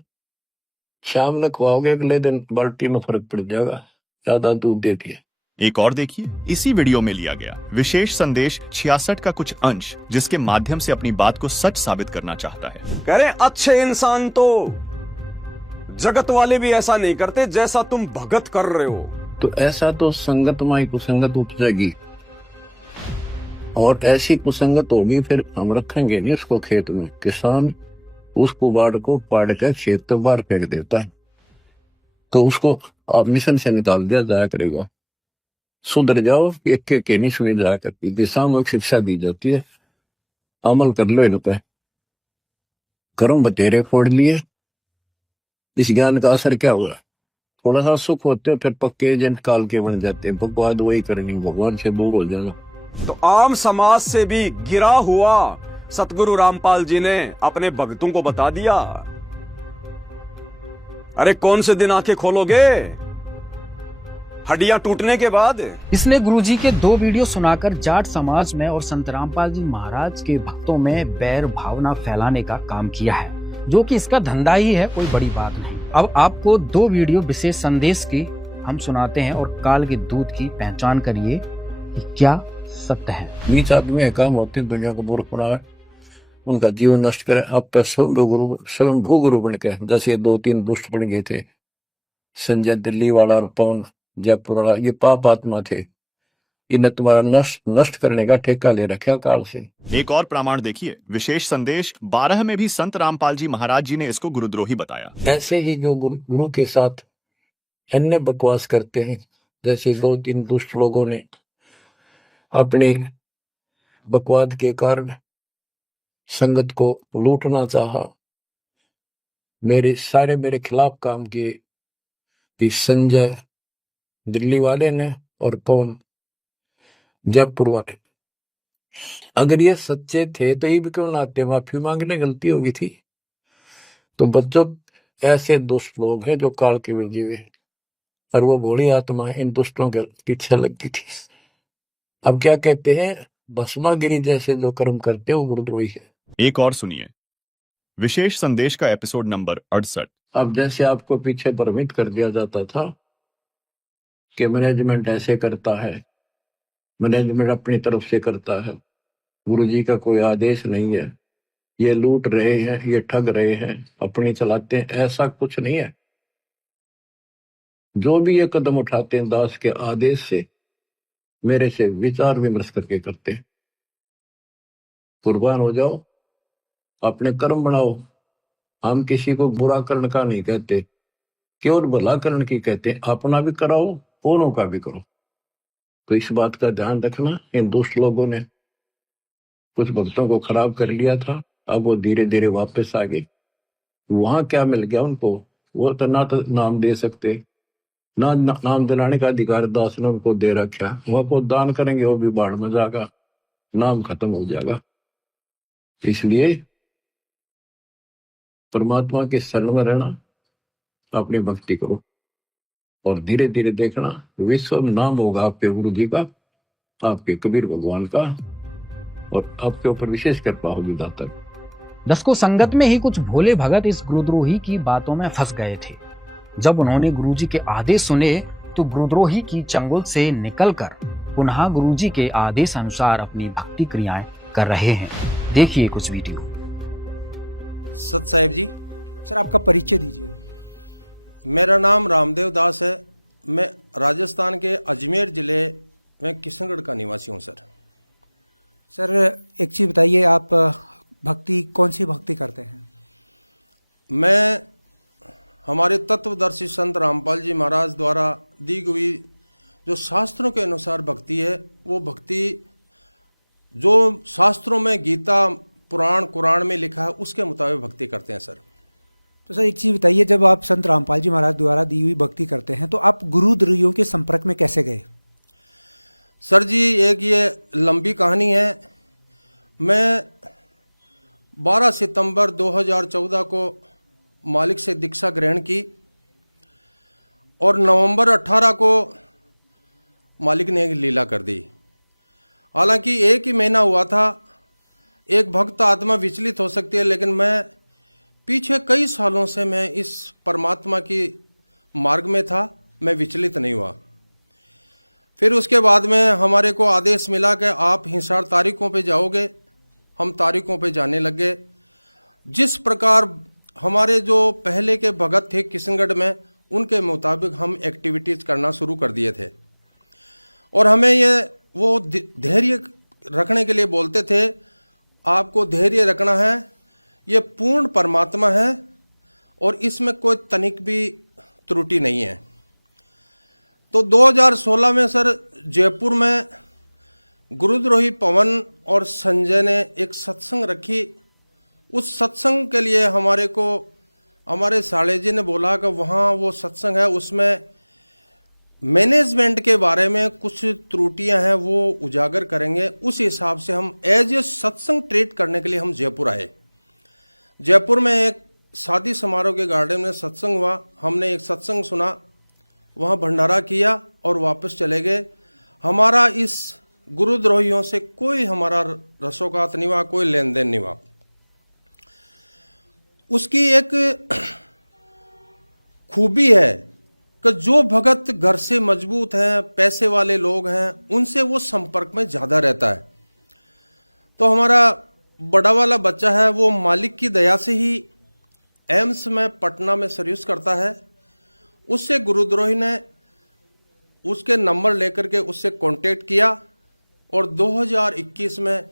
शाम में खुआओगे, अगले दिन बाल्टी में फर्क पड़ जाएगा, ज्यादा दूध देती है। एक और देखिए, इसी वीडियो में लिया गया विशेष संदेश 66 का कुछ अंश, जिसके माध्यम से अपनी बात को सच साबित करना चाहता है। कह रहे अच्छे इंसान तो जगत वाले भी ऐसा नहीं करते जैसा तुम भगत कर रहे हो। तो ऐसा तो संगत माई कुसंगत उपजेगी, और ऐसी कुसंगत होगी फिर हम रखेंगे नहीं उसको खेत में। किसान उस कुबाड़ को पाड़ कर खेत से बाहर फेंक देता है, तो उसको आप मिशन से निकाल दिया जाया करेगा। सुधर जाओ, एक के नहीं सुनी जाया करती, दिशा में शिक्षा दी जाती है, अमल कर लो इन पे। कर्म बतेरे फोड़ लिए, इस ज्ञान का असर क्या हुआ? थोड़ा सा सुख होते हैं, फिर पक्के जन काल के बन जाते हैं। भगवान वही करनी, भगवान से दूर हो जाना। तो आम समाज से भी गिरा हुआ सतगुरु रामपाल जी ने अपने भक्तों को बता दिया। अरे कौन से दिन आंखें खोलोगे? हड्डियां टूटने के बाद। इसने गुरुजी के 2 वीडियो सुनाकर जाट समाज में और संत रामपाल जी महाराज के भक्तों में बैर भावना फैलाने का काम किया है, जो कि इसका धंधा ही है, कोई बड़ी बात नहीं। अब आपको 2 वीडियो विशेष संदेश की हम सुनाते हैं और काल के दूत की पहचान करिए कि क्या सत्य है। नीच आदमी है, काम होते दुनिया को मूर्ख बनाए, उनका जीवन नष्ट करे। अब तो स्वयं भू गुरु बन के, जैसे 2-3 दुष्ट बन गए थे, संजय दिल्ली वाला और पवन जयपुर वाला, ये पाप आत्मा थे। इन्हें तुम्हारा नष्ट करने का ठेका ले रखा काल से। एक और प्रमाण देखिए, विशेष संदेश 12 में भी संत रामपाल जी महाराज जी ने इसको गुरुद्रोही बताया। ऐसे ही जो गुरु के साथ अन्य बकवास करते हैं, जैसे 2-3 दुष्ट लोगों ने अपने बकवाद के कारण संगत को लूटना चाहा, मेरे खिलाफ काम किए। संजय दिल्ली वाले ने और पवन जयपुर वाले। अगर ये सच्चे थे तो ये भी क्यों ना आते, माफी मांगने गलती होगी थी। तो बच्चों, ऐसे दुष्ट लोग हैं जो काल के में जीवे, और वो भोली आत्मा इन दुष्टों के पीछे लग गई थी। अब क्या कहते हैं, भस्मागिरी जैसे जो कर्म करते हैं वो गुरुद्रोही है। एक और सुनिए, विशेष संदेश का एपिसोड नंबर 68। अब जैसे आपको पीछे भ्रमित कर दिया जाता था कि मैनेजमेंट ऐसे करता है, मैनेजमेंट अपनी तरफ से करता है, गुरुजी का कोई आदेश नहीं है, ये लूट रहे हैं, ये ठग रहे हैं, अपनी चलाते हैं, ऐसा कुछ नहीं है। जो भी ये कदम उठाते हैं दास के आदेश से, मेरे से विचार विमर्श करके करते हैं। कुर्बान हो जाओ, अपने कर्म बनाओ। हम किसी को बुरा करने का नहीं कहते, केवल भला करने की कहते हैं। अपना भी कराओ, औरों का भी करो। तो इस बात का ध्यान रखना। इन दुष्ट लोगों ने कुछ भक्तों को खराब कर लिया था, अब वो धीरे धीरे वापस आ गए। वहां क्या मिल गया उनको, वो तो नाम दे सकते, ना नाम दिलाने का अधिकार दास ने उनको दे रखा। वह को दान करेंगे, वो भी बाढ़ में जाएगा, नाम खत्म हो जाएगा। इसलिए परमात्मा के शरण में रहना, अपनी भक्ति करो और धीरे धीरे देखना विश्व में नाम होगा आपके गुरु जी का, आपके कबीर भगवान का, और आपके ऊपर विशेष कृपा होगी दाता। दर्शकों, संगत में ही कुछ भोले भगत इस गुरुद्रोही की बातों में फंस गए थे। जब उन्होंने गुरुजी के आदेश सुने तो गुरुद्रोही की चंगुल से निकलकर पुनः गुरुजी के आदेश अनुसार अपनी भक्ति क्रियाएं कर रहे हैं। देखिए कुछ वीडियो। सत साहिब जी। सर, आपका परिचय दीजिए। मेरा नाम रामदेव दास है। मैं राजस्थान के अजमेर जिले में किशनगढ़ का निवासी हूँ सर। सर, एक चीज़ बताइए, आप भक्ति कौन सी भक्ति करते हैं? मैं हमारे तत्वदर्शी संत रामपाल जी महाराज द्वारा दी गई जो शास्त्रों के अनुसार भक्ति है, वो भक्ति जो शास्त्रों में गीता, पुराण, कुरान में लिखा है, उसके मुताबिक भक्ति करते हैं सर। तो सर, एक चीज़ बताइए, जब आप संत रामपाल जी महाराज द्वारा दी हुई भक्ति करते हैं तो आप गुरुद्रोहियों के संपर्क में कैसे गए? सर जी, एक ये लंबी कहानी है। मैं 12 सितंबर 2014 को मालिक से दीक्षा ग्रहण की और नवंबर 18 को मालिक ने एक लीला कर दी। हालांकि एक ही महीना हुआ था। एक भक्त आत्मा विचलित हो सकती है, लेकिन मैं पीछे कई सालों से मैं इस परमात्मा की मार्ग में था, मैं विचलित नहीं हुआ। फिर उसके बाद में हमारे को आदेश मिला कि आप हिसार तारीखों पे जाओगे। हम तारीखों पे जाने लगे। जिस प्रकार हमारे जो पहले के भगत थे किशनगढ़ में, उनके मुताबिक हम एक्टिविटीज़ करना शुरू कर दिए थे। और हमें ये वो धैर्य रखने के लिए बोलते थे, आपको धैर्य रखना है, ये पूर्ण परमात्मा है और इसमें कोई तनिक भी त्रुटि नहीं है। तो 2016 में सर जयपुर में गुरुद्रोही पवन और संजय ने एक सत्संग रखी। उस सत्संग के लिए हमारे साले जी ने बोला कि वहाँ वो सत्संग है, उसमें मैनेजमेंट के बारे में कुछ त्रुटियां हैं, वो उजागर करेंगे। उस हिसाब से हम एज ए सत्संग ट्रीट करने के लिए हम जयपुर आए। जयपुर में एक शादी समारोह के गार्डन में सत्संग हुआ। हमने एक सत्संग सुना, वहाँ भंडारा किया और वापस चले गए। हमारा इस गुरुद्रोहियों से कोई हमारा रसोकात नहीं हुआ, कोई लेन देन नहीं हुआ। उसकी एक खूबी है कि जो भगत घर से मजबूत हैं, पैसे वाले लोग हैं, उनसे वो संपर्क में ज़्यादा रहता है। तो हमारा बड़ा वाला बच्चा है, वो मालिक की दया से ही एम्स में पटना में सर्विस करता है। उससे गुरुद्रोही ने उसके नंबर लेकर के उससे कांटेक्ट किया और 2021 में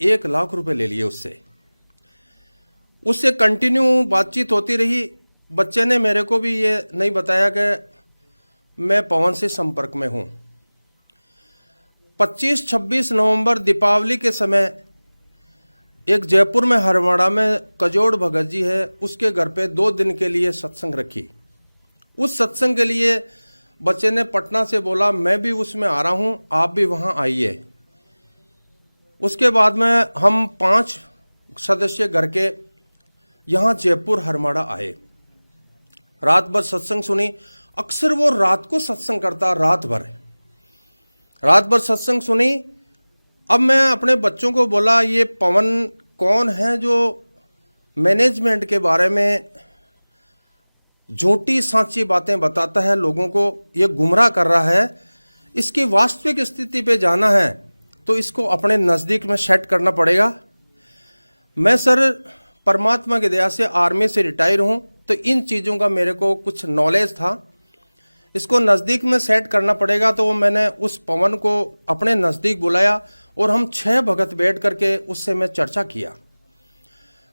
1 लाख रुपए ले लिए उससे कंटिन्यू बातचीत होती रही। बच्चे ने मेरे को भी ये नहीं बताया कि मैं पवन से संपर्क में हूँ। 25-26 नवंबर दीपावली के समय एक जयपुर में हरवाड़ा में कजोड़ भगत जी है, उसके घर पे 2 दिन के लिए सत्संग रखी। उस सत्संग के लिए बच्चे ने पटना से बोला, मैं भी उसमें आ रहा हूँ, आप भी वहाँ आइए। उसके बाद में हम 5 सदस्य घर के यहाँ जयपुर हरमाड़ा आए। रात भर सत्संग सुनी। अक्सर वो रात को सत्संग करता, रात भर सत्संग सुनी। अब मैं अपने बच्चों को बोला, ये पवन कौन है जो मैनेजमेंट के बारे में झूठी सांची बातें बताता है, लोगों को ये गुमराह कर रहा है। इसकी वास्तविक स्थिति पे जाना है तो इसको अपने नज़दीक में सेट करना पड़ेगा। मैं सर परमात्मा की दया से आर्मी से रिटायर हूँ, तो इन चीज़ों का मेरे को कुछ नॉलेज था। इसको नज़दीक में सेट करना पड़ेगा। तो मैंने उस पवन को अपने नज़दीक बुलाया और हम 6 भगत बैठ करके उससे मैं चर्चा किया।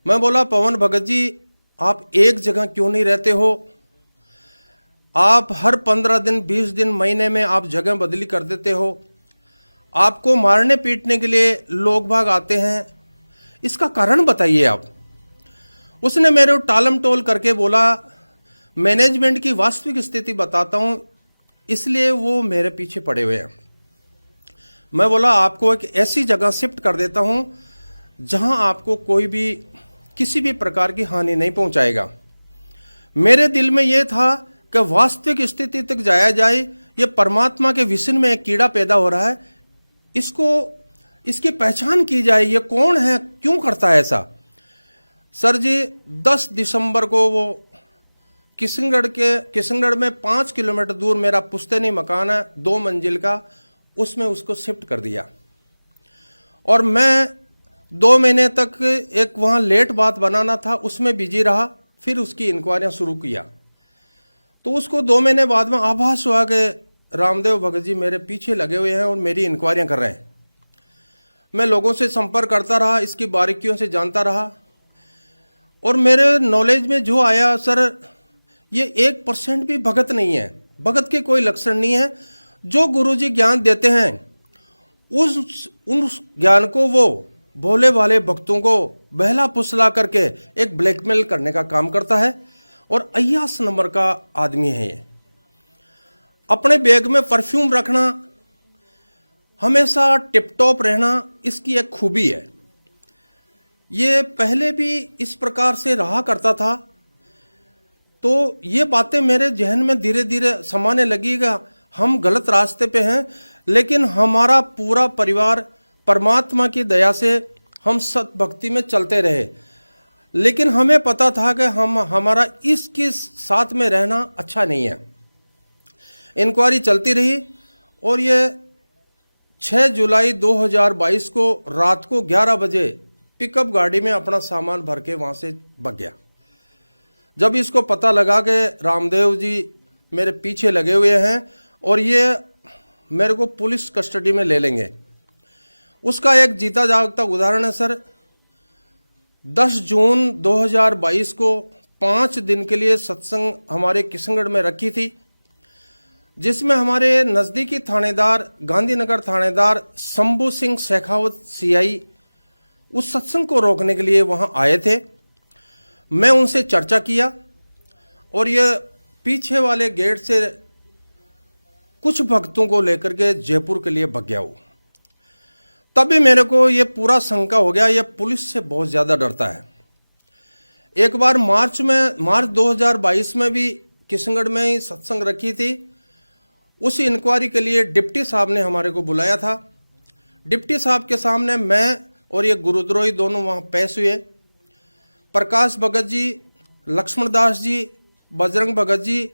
मैं बोला, पवन भगत जी, आप एक जगह क्यों नहीं रहते हो? आप हर 15 दिन 20 दिन महीने में आप जगह बदली कर देते हो। आपको मारने पीटने के लिए लोग भाग आते हैं, इसका कारण बताइए आप। उसने मेरे टालम टोल करके बोला, मैनेजमेंट की वास्तविक स्थिति बताता हूं, इसलिए वो मेरे पीछे पड़े हुए हैं। मैं बोला, आपको एक ऐसी जगह शिफ्ट कर देता हूं जहां आपको कोई भी किसी भी प्रकार की हानि नहीं पहुंचाएगा। मेरे दिल में यह था कि वास्तविक स्थिति तक जाया जाए। ये परमात्मा के विषय में एक कीड़ा पैदा हो रहा है, इसकी पहचान की जाए, ये कौन है, क्यों करता है ऐसा। सर जी, 10 दिसंबर को वो किशनगढ़ में 5 किलोमीटर दूर मेरा पुश्तैनी मकान है, 2 मंजिल का, उसमें उसको शिफ्ट कर दिया। और मैं 2 महीने तक एक वहाँ लेट बात बनाना था, उसमें बिजी रहा। फिर उसकी इंक्वायरियाँ शुरू किया तो उसको 2 महीने बाद में आभास हुआ कि रामदेव भगत जी मेरे पीछे लगे हुए हैं और मेरी इंक्वायरियाँ कर रहे हैं। मैं लोगों से संपर्क करता रहा, इसकी बारीकियों से जानता रहा, और मेरे नॉलेज में जो आया, सर ये 1% भी भगत नहीं है, भगत के कोई लक्षण नहीं है। जो गुरुजी ज्ञान देते हैं उस ज्ञान को वो भोले भाले भक्तों को बहला फुसला करके एक ब्लैकमेल करने का काम करता है, और अय्यास नंबर का आदमी है ये। अपने बैग में परफ्यूम रखना, हमेशा टिप टॉप रहना, इसकी एक खूबी है। ये पहले भी इस प्रकार से रहा करता था। तो ये बातें मेरे जहन में धीरे धीरे समाने लगीगा। हम गलत रास्ते पे हैं, लेकिन हमारा पूरा परिवार परमात्मा की दया से हम सत भक्ति में चलते रहे। लेकिन हमें पता था कि हमारा इसके साथ में रहना अच्छा नहीं है। इंक्वायरी चलती रही और ये 6 जुलाई 2022 को रात को 11 बजे पिकअप गाड़ी में अपना सामान भर के वहाँ से भाग गया। जब इसको पता लगा कि रामदेव जी मेरे पीछे लगे हुए हैं और ये मेरे को पुलिस कस्टडी में ले लेंगे, उसका एक जीता जागता उदाहरण है सर। 10 जून 2022 को 5 दिन के लिए सत्संग हमारे किशनगढ़ में रखी थी, जिसमें हमारे नज़दीकी थानेदार, गांधीनगर थानेदार शंभू सिंह शेखावत सीआई उस सत्संग को रोकने के लिए वहां आए थे। मैं उनसे चर्चा किया और ये पीछे वाले गेट से कुछ भक्तों को लेकर के जयपुर के लिए भाग गया वो। तभी मेरे को ये पूरा शंका हो गया, ये पुलिस से बहुत ज़्यादा डरता है। एक बार मार्च 2022 में भी किशनगढ़ में ही सत्संग रखी थी। उस इंक्वायरी के लिए डिप्टी साहब ने हमारे को बुलाया था। डिप्टी साहब के सामने मैं और ये गुरुद्रोही दोनों वहाँ पेश हुए। प्रकाश भगत जी, लक्ष्मण दास जी, बजरंग भगत जी,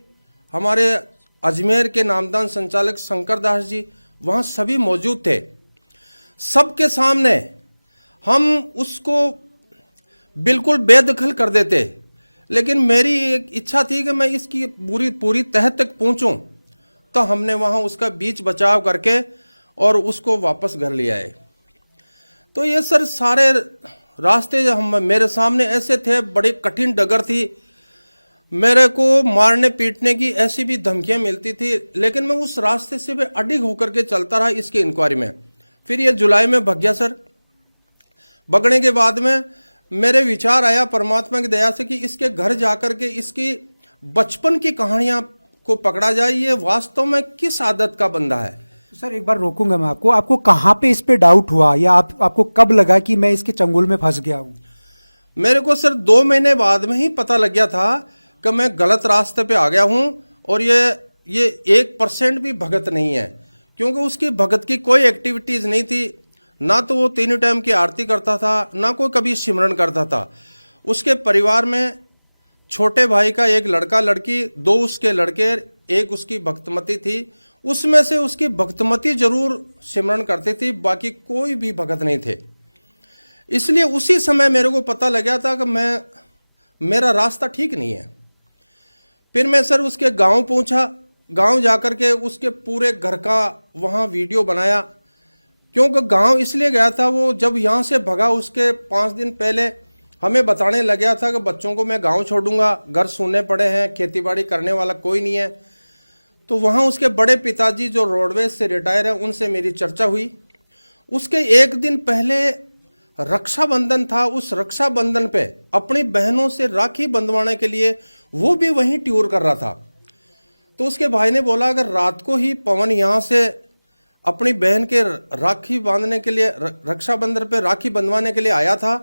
हमारे अजमेर के नामदान संचालक शंकर दास जी वहाँ सभी मौजूद थे। सबके सामने हम उसको बिल्कुल बेदखल कर देते, लेकिन मेरी एक इच्छा थी कि मैं इसकी पूरी तह तक पहुँचूँ। तो हमने वहाँ उसका बीच बचाव करके और उसको वापस घर ले आए। तो ये सर सारे रास्ते मेरे सामने ऐसे थे, बड़ी कठिन डगर थी। मेरे को मारने पीटने की ऐसी भी धमकियां मिलती थी, लेकिन मैं उस रास्ते से भी अडिग होकर के चलता रहा इसकी इंक्वायरी में। फिर ये जुलाई में भाग गया सर। भगने के बाद में मेरे विचार आया परमात्मा की दया से कि इसके घर जाकर के इसकी बचपन की कहानियां को पकड़ा जाए, ये वास्तव में किस आदत का बंदा है। सर एक बार रोकूंगा मैं आपको कहाँ पे इस पे डाउट हुआ, या आपको कब लगा कि मैं इसके चंगुल में फंस गया हूँ? मेरे को सर 2 महीने बाद में ही पता लग गया था कि मैं गलत रास्ते पे आ गया हूँ, और ये 1% भी भगत नहीं है, क्योंकि उसकी भगत की कोई एक्टिविटीज़ नहीं थी। ना तो वो 3 टाइम की आरती करता था, ना कोई कभी सिमरन करता था। उसके परिवार में छोटे भाई का एक लड़का लड़की, 2 उसके लड़के, एक उसकी भक्तमती थी। उसमें से उसकी भक्तमती जरूर सिमरन करती थी, बाकी कोई भी भगत नहीं थे। इसलिए उसी समय मेरे को पता लग गया था कि मेरा रास्ता ठीक नहीं है। फिर मैं सर उसके गांव पहुंचा। गांव जाकर के उसके पूरे घर का वहां वीडियो बनाया, क्योंकि गांव इसलिए गया था, वो जब यहाँ से भगा उसके 5 दिन पहले हमें बताने लग गया था कि बच्चों को मैं गांव छोड़ूंगा, घर सूने पड़े हैं, खेतीबाड़ी करने वाला कोई नहीं है। तो वहाँ उसके बड़े पिताजी जो रोडवेज से रिटायर हैं, उनसे मेरी चर्चा हुई। उसके 1 दिन पहले रक्षाबंधन था। उस रक्षाबंधन पे अपनी बहनों से राखी बंधवाने के लिए वो भी वहीं टूर कर रहा था। तो उसके भाई ने बोला अगर रात को ही पवन यहाँ से अपनी बहन के राखी बांधने के लिए, रक्षाबंधन पे राखी बंधवाने के लिए आया था,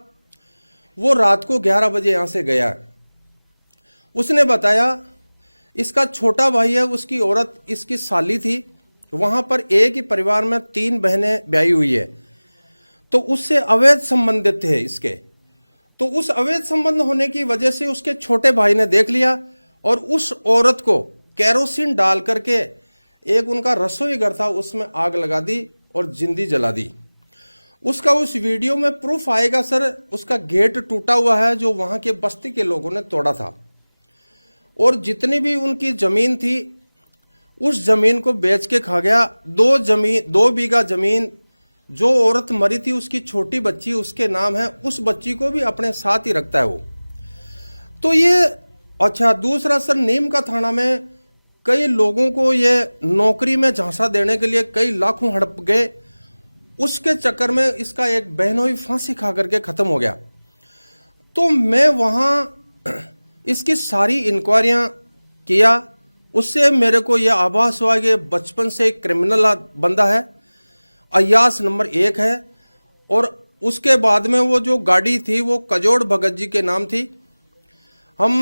वो रात को 11 बजे यहाँ से गया। उसने बताया इसका छोटा भाई है, उसकी औरत इसकी साली थी, वहां पर एक ही परिवार में 3 बहनें ब्याही हुई है, तो उससे अवैध संबंधित थे इसके। तो उस अवैध संबंध होने की वजह से उसके छोटे भाई ने देख लिया और उस औरत को केरोसिन डाल करके, एक उनका रसोई घर था उसमें आग लगा दी और जिंदी जला दी। उसका उस वीडियो में प्रूफ आएगा सर, उसका गेट टूटा हुआ है जो वहां के बस्ती के लोगों ने तोड़ा था, और जितनी भी उनकी जमीन थी उस जमीन को बेच के खा गया। 2 बीघा जमीन जो औरत मरी थी उसकी छोटी बच्ची उसके नाम है, उस बच्ची को भी अपने साथ ही रखता है वो। तो ये अच्छा, दूसरा सर नीम का थाना में कई लोगों को ये नौकरी में झांसा देने के लिए कई लाखों हड़प गए, उसके चक्कर में इसका एक बहनोई फांसी खा करके खत्म हो गया। तो मैं वहां इसकी सारी इंक्वायरियां किया, उससे मेरे को यह आभास हुआ कि बचपन से क्रिमिनल बंदा है, अयास नंबर 1 है। और उसके बाद में वो जो गाड़ी थी वो कजोड़ भगत जी के नाम थी। हम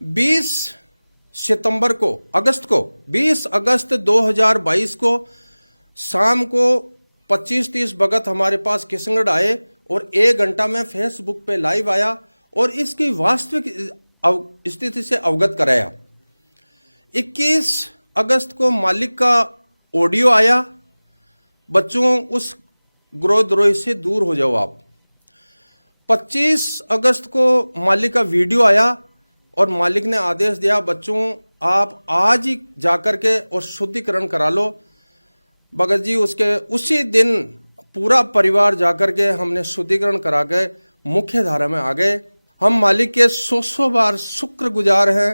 20 अगस्त 2022 को शाम को 25-30 भगत हमारे पास किशनगढ़ आए और 1 घंटा में फेसबुक पे लाइव आया और इसकी वास्तविक स्थिति से अवगत कराया। 21 अगस्त को मालिक का ऑडियो आया, बच्चों उस गुरोद्रोही से दूर हो जाओ आप। 25 अगस्त को मालिक का वीडियो आया और मालिक ने आदेश दिया बच्चों आप आज ही जाकर के और शुद्धिकरण करा लो। भगत जी उसके उसी दिन पूरा परिवार जाकर के हमने शुद्धिकरण करा के मुख्य धारा में आ गए। हम मालिक के 100 बार शुक्रगुजार हैं।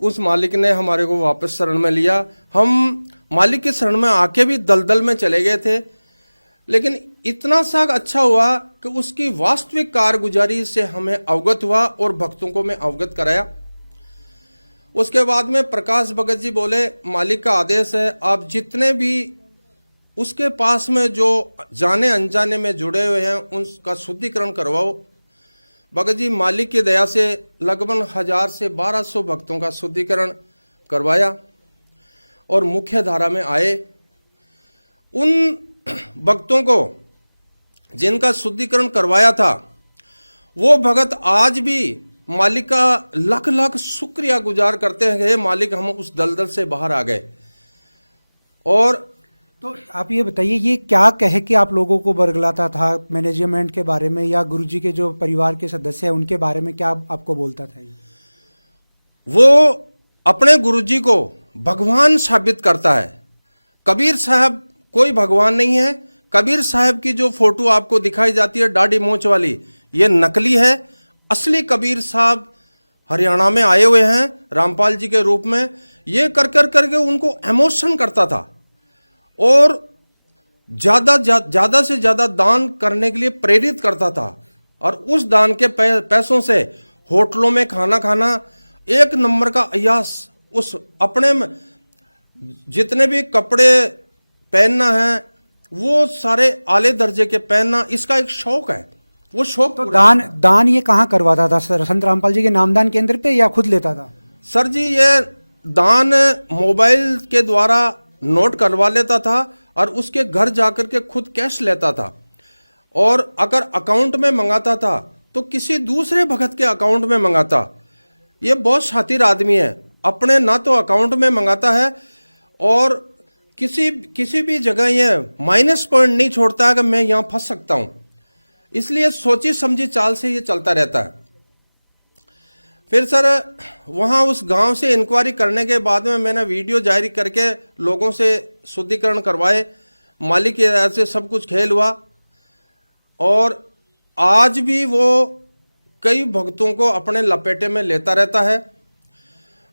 उस मालिक ने हमारे को वापस शरण में लिया। हम मालिक के शरण में आके भी दलदल में चले गए थे, लेकिन इतना सा अच्छा हुआ कि उसकी वास्तविक कारगुजारी से हमें अवगत हुआ और भक्तों को मैं अवगत कराया। उसके बाद में प्रकाश भगत जी बोले मालिक का आदेश है आप जितने भी उसके पास में जो जाने अनजाने में जुड़े हुए हैं उनका शुद्धिकरण करवाओ। भगत जी मालिक की दया से लगभग 1000 से 1200 भक्तों का शुद्धिकरण करवाया और मुख्य धारा में आए। उन भक्तों को जिनका शुद्धिकरण करवाया था वो भगत आज भी मालिक का लाख लाख शुक्रिया गुजार करते हैं, हे मालिक हम उस दलदल से बाहर आ गए। और तो आप ये बताइए ये क्या कह के आप लोगों को बरगलाता था मैनेजमेंट के बारे में या गुरुजी के जो परिवार के सदस्य हैं उनके बारे में, क्या आपको बोलता था? वो अपने गुरुजी को भगवान साबित करता है। कबीर साहब कोई भगवान नहीं है। कबीर साहब की जो फोटो आपको दिखाई जाती है दाढ़ी मूंछ वाली, ये नकली है। असली कबीर साहब हरियाणा में आए हुए हैं रामपाल जी के रूप में। ये कर करके उनको इमोशन करता था और ज्यादा से ज्यादा दान करने के लिए प्रेरित करता था। और उस दान के पैसों से होटलों में खाना खाना, 1 नंबर का अयास। उस अपने में जितने भी कपड़े पहनना है वो सारे आले दर्जे के पहनना, इसका एक शौक है। वो शौक तो दान ये कहाँ करवाता था सर? संत रामपाल जी के नामदान केंद्र पे या खुद लेता था? सर जी ये दान मोबाइल के द्वारा नोट करवा लेता था और उसके घर जाकर के खुद कैश लेता था। और अगर अकाउंट में मंगाता था तो किसी दूसरे भगत के अकाउंट में मंगाता। ये बहुत शातिर आदमी है, अपने ना तो अकाउंट में मंगाता है और किसी भी जगह ये माइनस पॉइंट नहीं छोड़ता है कि मैं यहाँ फंस सकता हूँ। इसलिए सोची समझी चाल से ये चलता रहता है। फिर सर वहाँ उस गांव से इंक्वायरी करने के बाद में मैंने वीडियो जारी करके लोगों से शुद्धिकरण करवाए, मालिक की राय से सब कुछ खेल हुआ। और आज भी वो कई भक्तों को अपने लपेटे में लेता रहता है।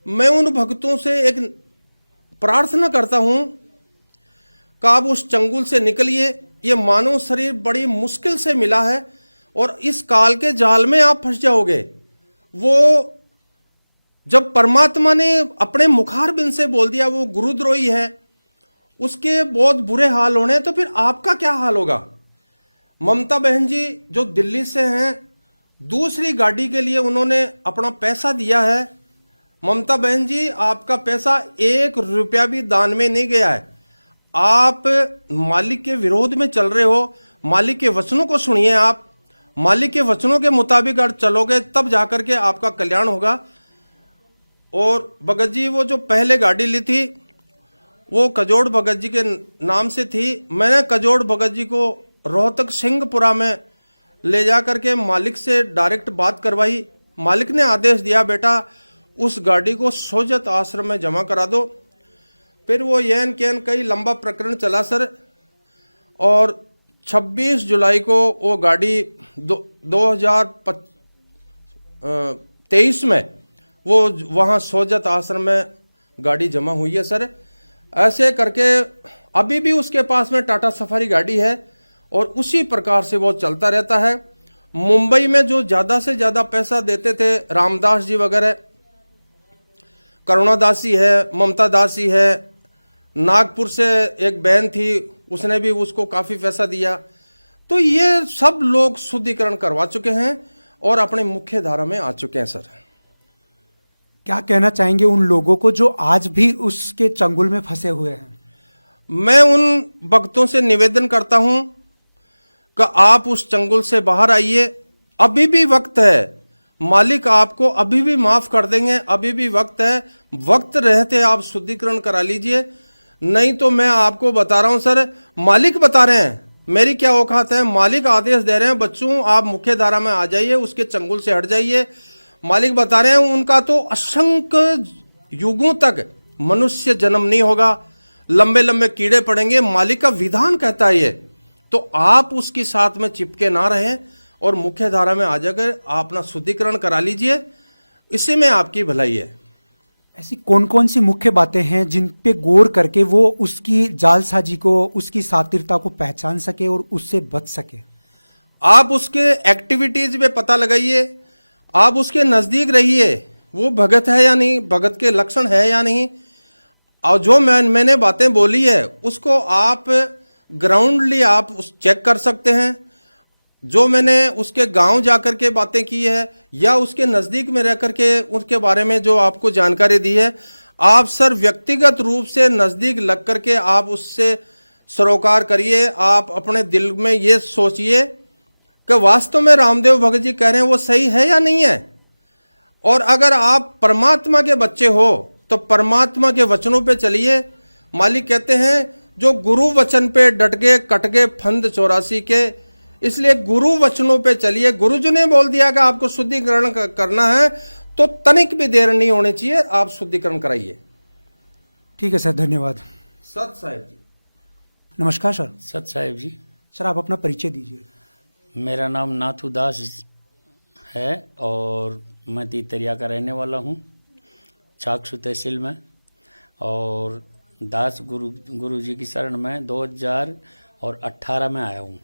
मैं उन भक्तों से एक प्रार्थना करता हूँ कि आप उस चंगुल से निकलिए। ये मानव शरीर बड़ी मुश्किल से मिला है और इस काल के जाल में आप फंस जाओगे। वो जब परमात्मा ने अपने मुखारबिंद से बोल दिया वो गुरुद्रोही है, उसके बहुत बुरे हाल होने, तो फिर आपका क्या हाल होगा। ममता बहन जी जो दिल्ली से हैं, दूसरी गाड़ी के लिए उन्होंने अपना पैसा दिया है। ममता बहन जी आपका पैसा 1 रुपया भी दान में नहीं गया है। आप मालिक के विरोध में चल रहे हो। मालिक के वचनों को सुनिए। आप मालिक के वचनों के मुताबिक अगर चलोगे तब जाकर के आपका कल्याण होगा। और भगत जी वो जो पहले गाड़ी ली थी वो कजोड़ भगत जी के नाम से थी। मैंने कजोड़ भगत जी को रोहतक सिंहपुरा में ले जा करके मालिक से डायरेक्ट बात करवाई। मालिक ने आदेश दिया बेटा उस गाड़ी को सोजत आश्रम में जमा करा दो। फिर वो येन केन कई लंबा प्रकरण चला सर, और 26 जुलाई को वो गाड़ी 2023 में वो वहाँ सोजत आश्रम में गाड़ी जमा हुई है सर। ऐसे करके अभी भी उसके पास में टाटा सफारी गाड़ी है और उसी प्रकार से वो चलता रहता है। मुंबई में जो ज़्यादा से ज़्यादा पैसा देते थे रामदास जी वगैरह, करुणा दासी है, ममता दासी है, नागपुर से एक बहन थी उसने भी उसको काफ़ी पैसा दिया। तो ये सब लोग शुद्धिकरण करवा चुके हैं और अपने मुख्य धारा में आ चुके हैं सर। क्या कहना चाहेंगे उन लोगों को जो आज भी उसके चंगुल में फंसे हुए हैं? मैं उन भक्तों से निवेदन करता हूं कि आप उस चंगुल से बाहर आइए। अभी भी वक्त है, मालिक आपको अभी भी माफ कर देंगे। अभी भी वक्त है, वक्त रहते आप शुद्धिकरण करा लीजिए। नहीं तो मैं आपको बता रहा हूं सर, मालिक बता रहे हैं, मेरी क्या औकात है। मालिक आदेश दे रहे हैं बच्चों आप मुख्य धारा में आ जाइए, उसके चंगुल से हट जाइए। मालिक बता रहे हैं उनका तो असंख्य युगों तक मनुष्य जन्म नहीं होगा, लंबे लंबे कीड़े पड़ेंगे। मालिक का विधान कहता है ये। तो आप उसके साथ में चिपके ना रहें और मुख्य धारा में आ जाकर आप अपना शुद्धिकरण करा लीजिए। इसी में आपकी भलाई है। ऐसी कौन कौन सी मुख्य बातें हैं जिन पे गौर करके वो उसकी जालसाजी को, उसकी सातिरता को पहचान सके और उससे बच सके? आप उसके एक्टिविटीज में पता लगाइए, आप उसके नज़दीक रहिए, वो भगत है या नहीं, भगत के लक्षण है या नहीं। और जो मैंने बातें बोली है उसको आप ग्राउंडली आप चेक कर सकते हैं। जो मैंने उसके गांव जाकर के बातें की है या उसके नज़दीक में रह करके उसके बारे में जो आपको जानकारी दी है, आप सर व्यक्तिगत रूप से नज़दीक लग करके आप उससे सरोकार करिए। आप अपने दिल में ये सोचिए कि वास्तव में रामदेव भगत जी कह रहे हैं वो सही है या नहीं है। और अगर आप परमात्मा के बच्चे हो तो परमात्मा के वचनों पे चलिए। मालिक कहते हैं जो गुरु वचन पे डट गए कट गए फंद 84 के। इसलिए गुरु वचनों पे चलिए। गुरु जी ने बोल दिया कि आपको शुद्धिकरण करना है तो तनिक भी देर नहीं होनी चाहिए, आप शुद्धिकरण कराइए। ठीक है सर, धन्यवाद। सत साहेब जी। नमस्कार सर। सत साहेब जी। सर आप अपना परिचय दीजिए। मेरा नाम नाथू दास है और मैं तीतरिया का रहने वाला हूँ, चाकसू तहसील में। और दास गुरु जी की शरण में 2018 में आया हूँ।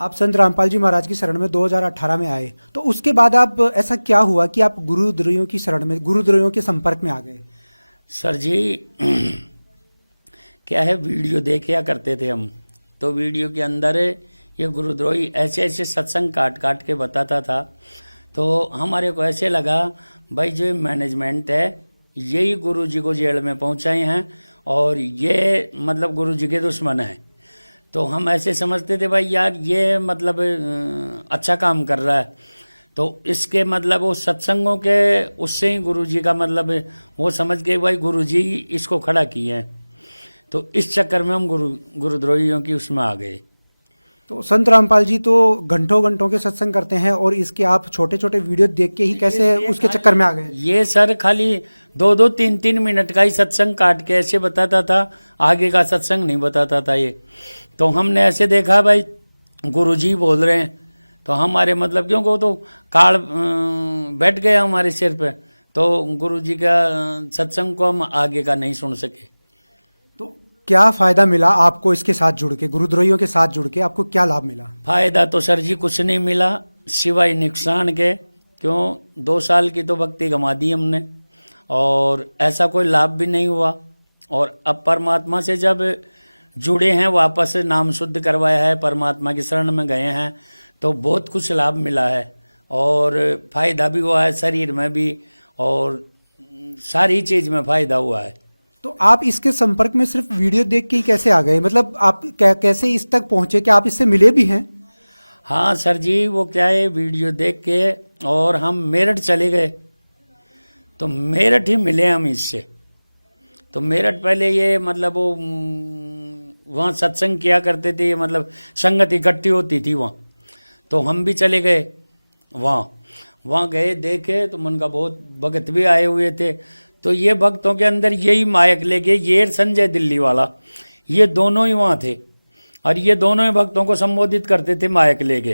आप संत रामपाल जी महाराज की शरण में 2018 में आए, तो उसके बाद आप ऐसा क्या हुआ कि आप गुरुद्रोहियों की शरण में, गुरुद्रोहियों के संपर्क में आ गए? सर जी क्या है, वीडियो देखा करते थे हम, तो वीडियो के अंदर ये गुरुद्रोही ऐसे ऐसे सत्संग काट काट के बताता था। तो हमारे को ऐसे लगा भाई जो मैनेजमेंट है यही गुरु जी को जेल में पहुंचाए हैं और ये मतलब गुरु जी के दुश्मन हैं। तो हम ऐसे समझते थे भाई यार ये मतलब अच्छा काम कर रहा है, तो इसके मतलब वो सत्संगों के उससे ही गुरुजी का मतलब वो समझ गए भाई गुरुजी इसको खड़ा किए हैं। तो इस चक्कर में हम गुरुद्रोहियों की उसमें आ गए। तो संत रामपाल जी तो घंटों घंटों के सत्संग करते हैं और इसके आप छोटे छोटे वीडियो देख के ही कैसे उसके चक्कर में आ गए? ये सर खाली 2-2, 3-3 मिनट का ही सत्संग काट के ऐसे बताता था, आगे का सत्संग नहीं बताता था ये। तो हमने ऐसे देखा भाई गुरुजी बोल रहे हैं, तो हमारे मतलब क्यों को तो काल बैठ गया हमारे सिर पे, तो गुरुजी का सत्संग को हम आगे का नहीं सुन सके। क्या फायदा मिला आपको इसके साथ जुड़ के, गुरुद्रोहियों के साथ जुड़ के आपको क्या लाभ मिला? फायदा तो सर जी कुछ नहीं मिला सिवाय नुकसान के। क्यों 2 साल की तो भक्ति गंवा दी हमने और ऐसा कोई लाभ भी नहीं हुआ। और अब परमात्मा से जब जुड़े हैं, वापस नाम शुद्ध करवाया है, परमात्मा की शरण में गए हैं, तो बहुत कुछ लाभ मिला है और फायदा भी हुआ है शरीर में भी और सारी चीज में फायदा हुआ है। तो आप इसके संपर्क में सिर्फ वीडियो देख के ही कैसे आ गए? मतलब आप कैसे इस तक पहुंचे? क्या आप इससे मिले भी हैं? हाँ सर जी, वो क्या है वीडियो देख के और हम मेरठ चले गए, तो मेरठ ही मिले हम इससे। तो मेरठ पहले ये मतलब वो वहाँ सत्संग किया करते थे, मतलब संगत इकट्ठी होती थी वहाँ, तो हम भी चले गए वहाँ गए, देखे तो मन का बहुत भगत भी आए हुए थे। तो ये भक्तों के अंदर यही मायक लेके ये संजय दिल्ली वाला, ये दोनों ही वहाँ थे और ये दोनों ही भक्तों को संबोधित करते थे मायक लेके।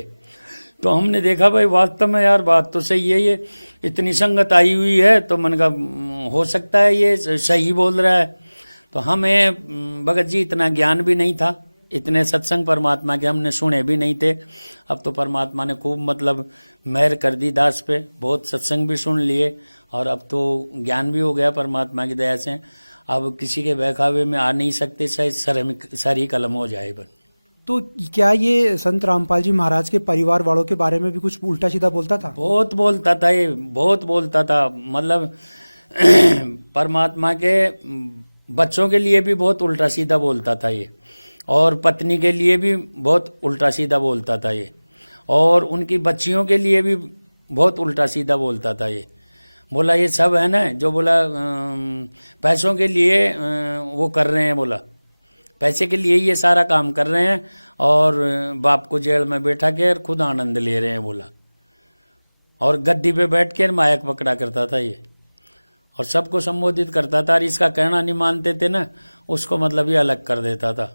तो हमने देखा भाई वास्तव में यार बात तो सही है, ये इतनी संगत आई हुई है तो मन का हो सकता है ये सही बोल रहा है। तो हमें भगत जी इतना ज्ञान भी नहीं था, इतने सत्संग परमात्मा के हमने सुने भी नहीं थे। अब तो परमात्मा ने खूब मतलब मेहर कर दी दास पे, बहुत सत्संग भी सुन लिए और अब तो ज्ञान भी हो गया परमात्मा की दया से। अब किसी के बहकावे में आ नहीं सकते, शायद सर ही कलम हो जाए बन। तो क्या ये संत रामपाल जी महाराज के परिवार वालों के बारे में भी कुछ उल्टा सीधा बोलता था? बहुत बोलता था ये, बहुत बोलता था। मतलब परमात्मा के बच्चों के लिए भी बहुत उल्टा सीधा बोलता था ये, और पत्नी के लिए भी बहुत उल्टा सीधा बोलता था ये, और उनकी बच्चियों के लिए भी बहुत उल्टा सीधा बोलता था ये। बोला ये सब है ना जो बोला पैसों के लिए वो कर रहे हैं, बोला पैसे के लिए ये सारा काम कर रहे हैं और बाप को जेल में बैठा के और खुद आनंद ले रहे हैं बोला। और गद्दी पे बैठ के मायक पकड़ा करता था ये और सबको संबोधित करता था, और इसका कहना नहीं मानते थे ना उसको मतलब ये अलग कर देता था।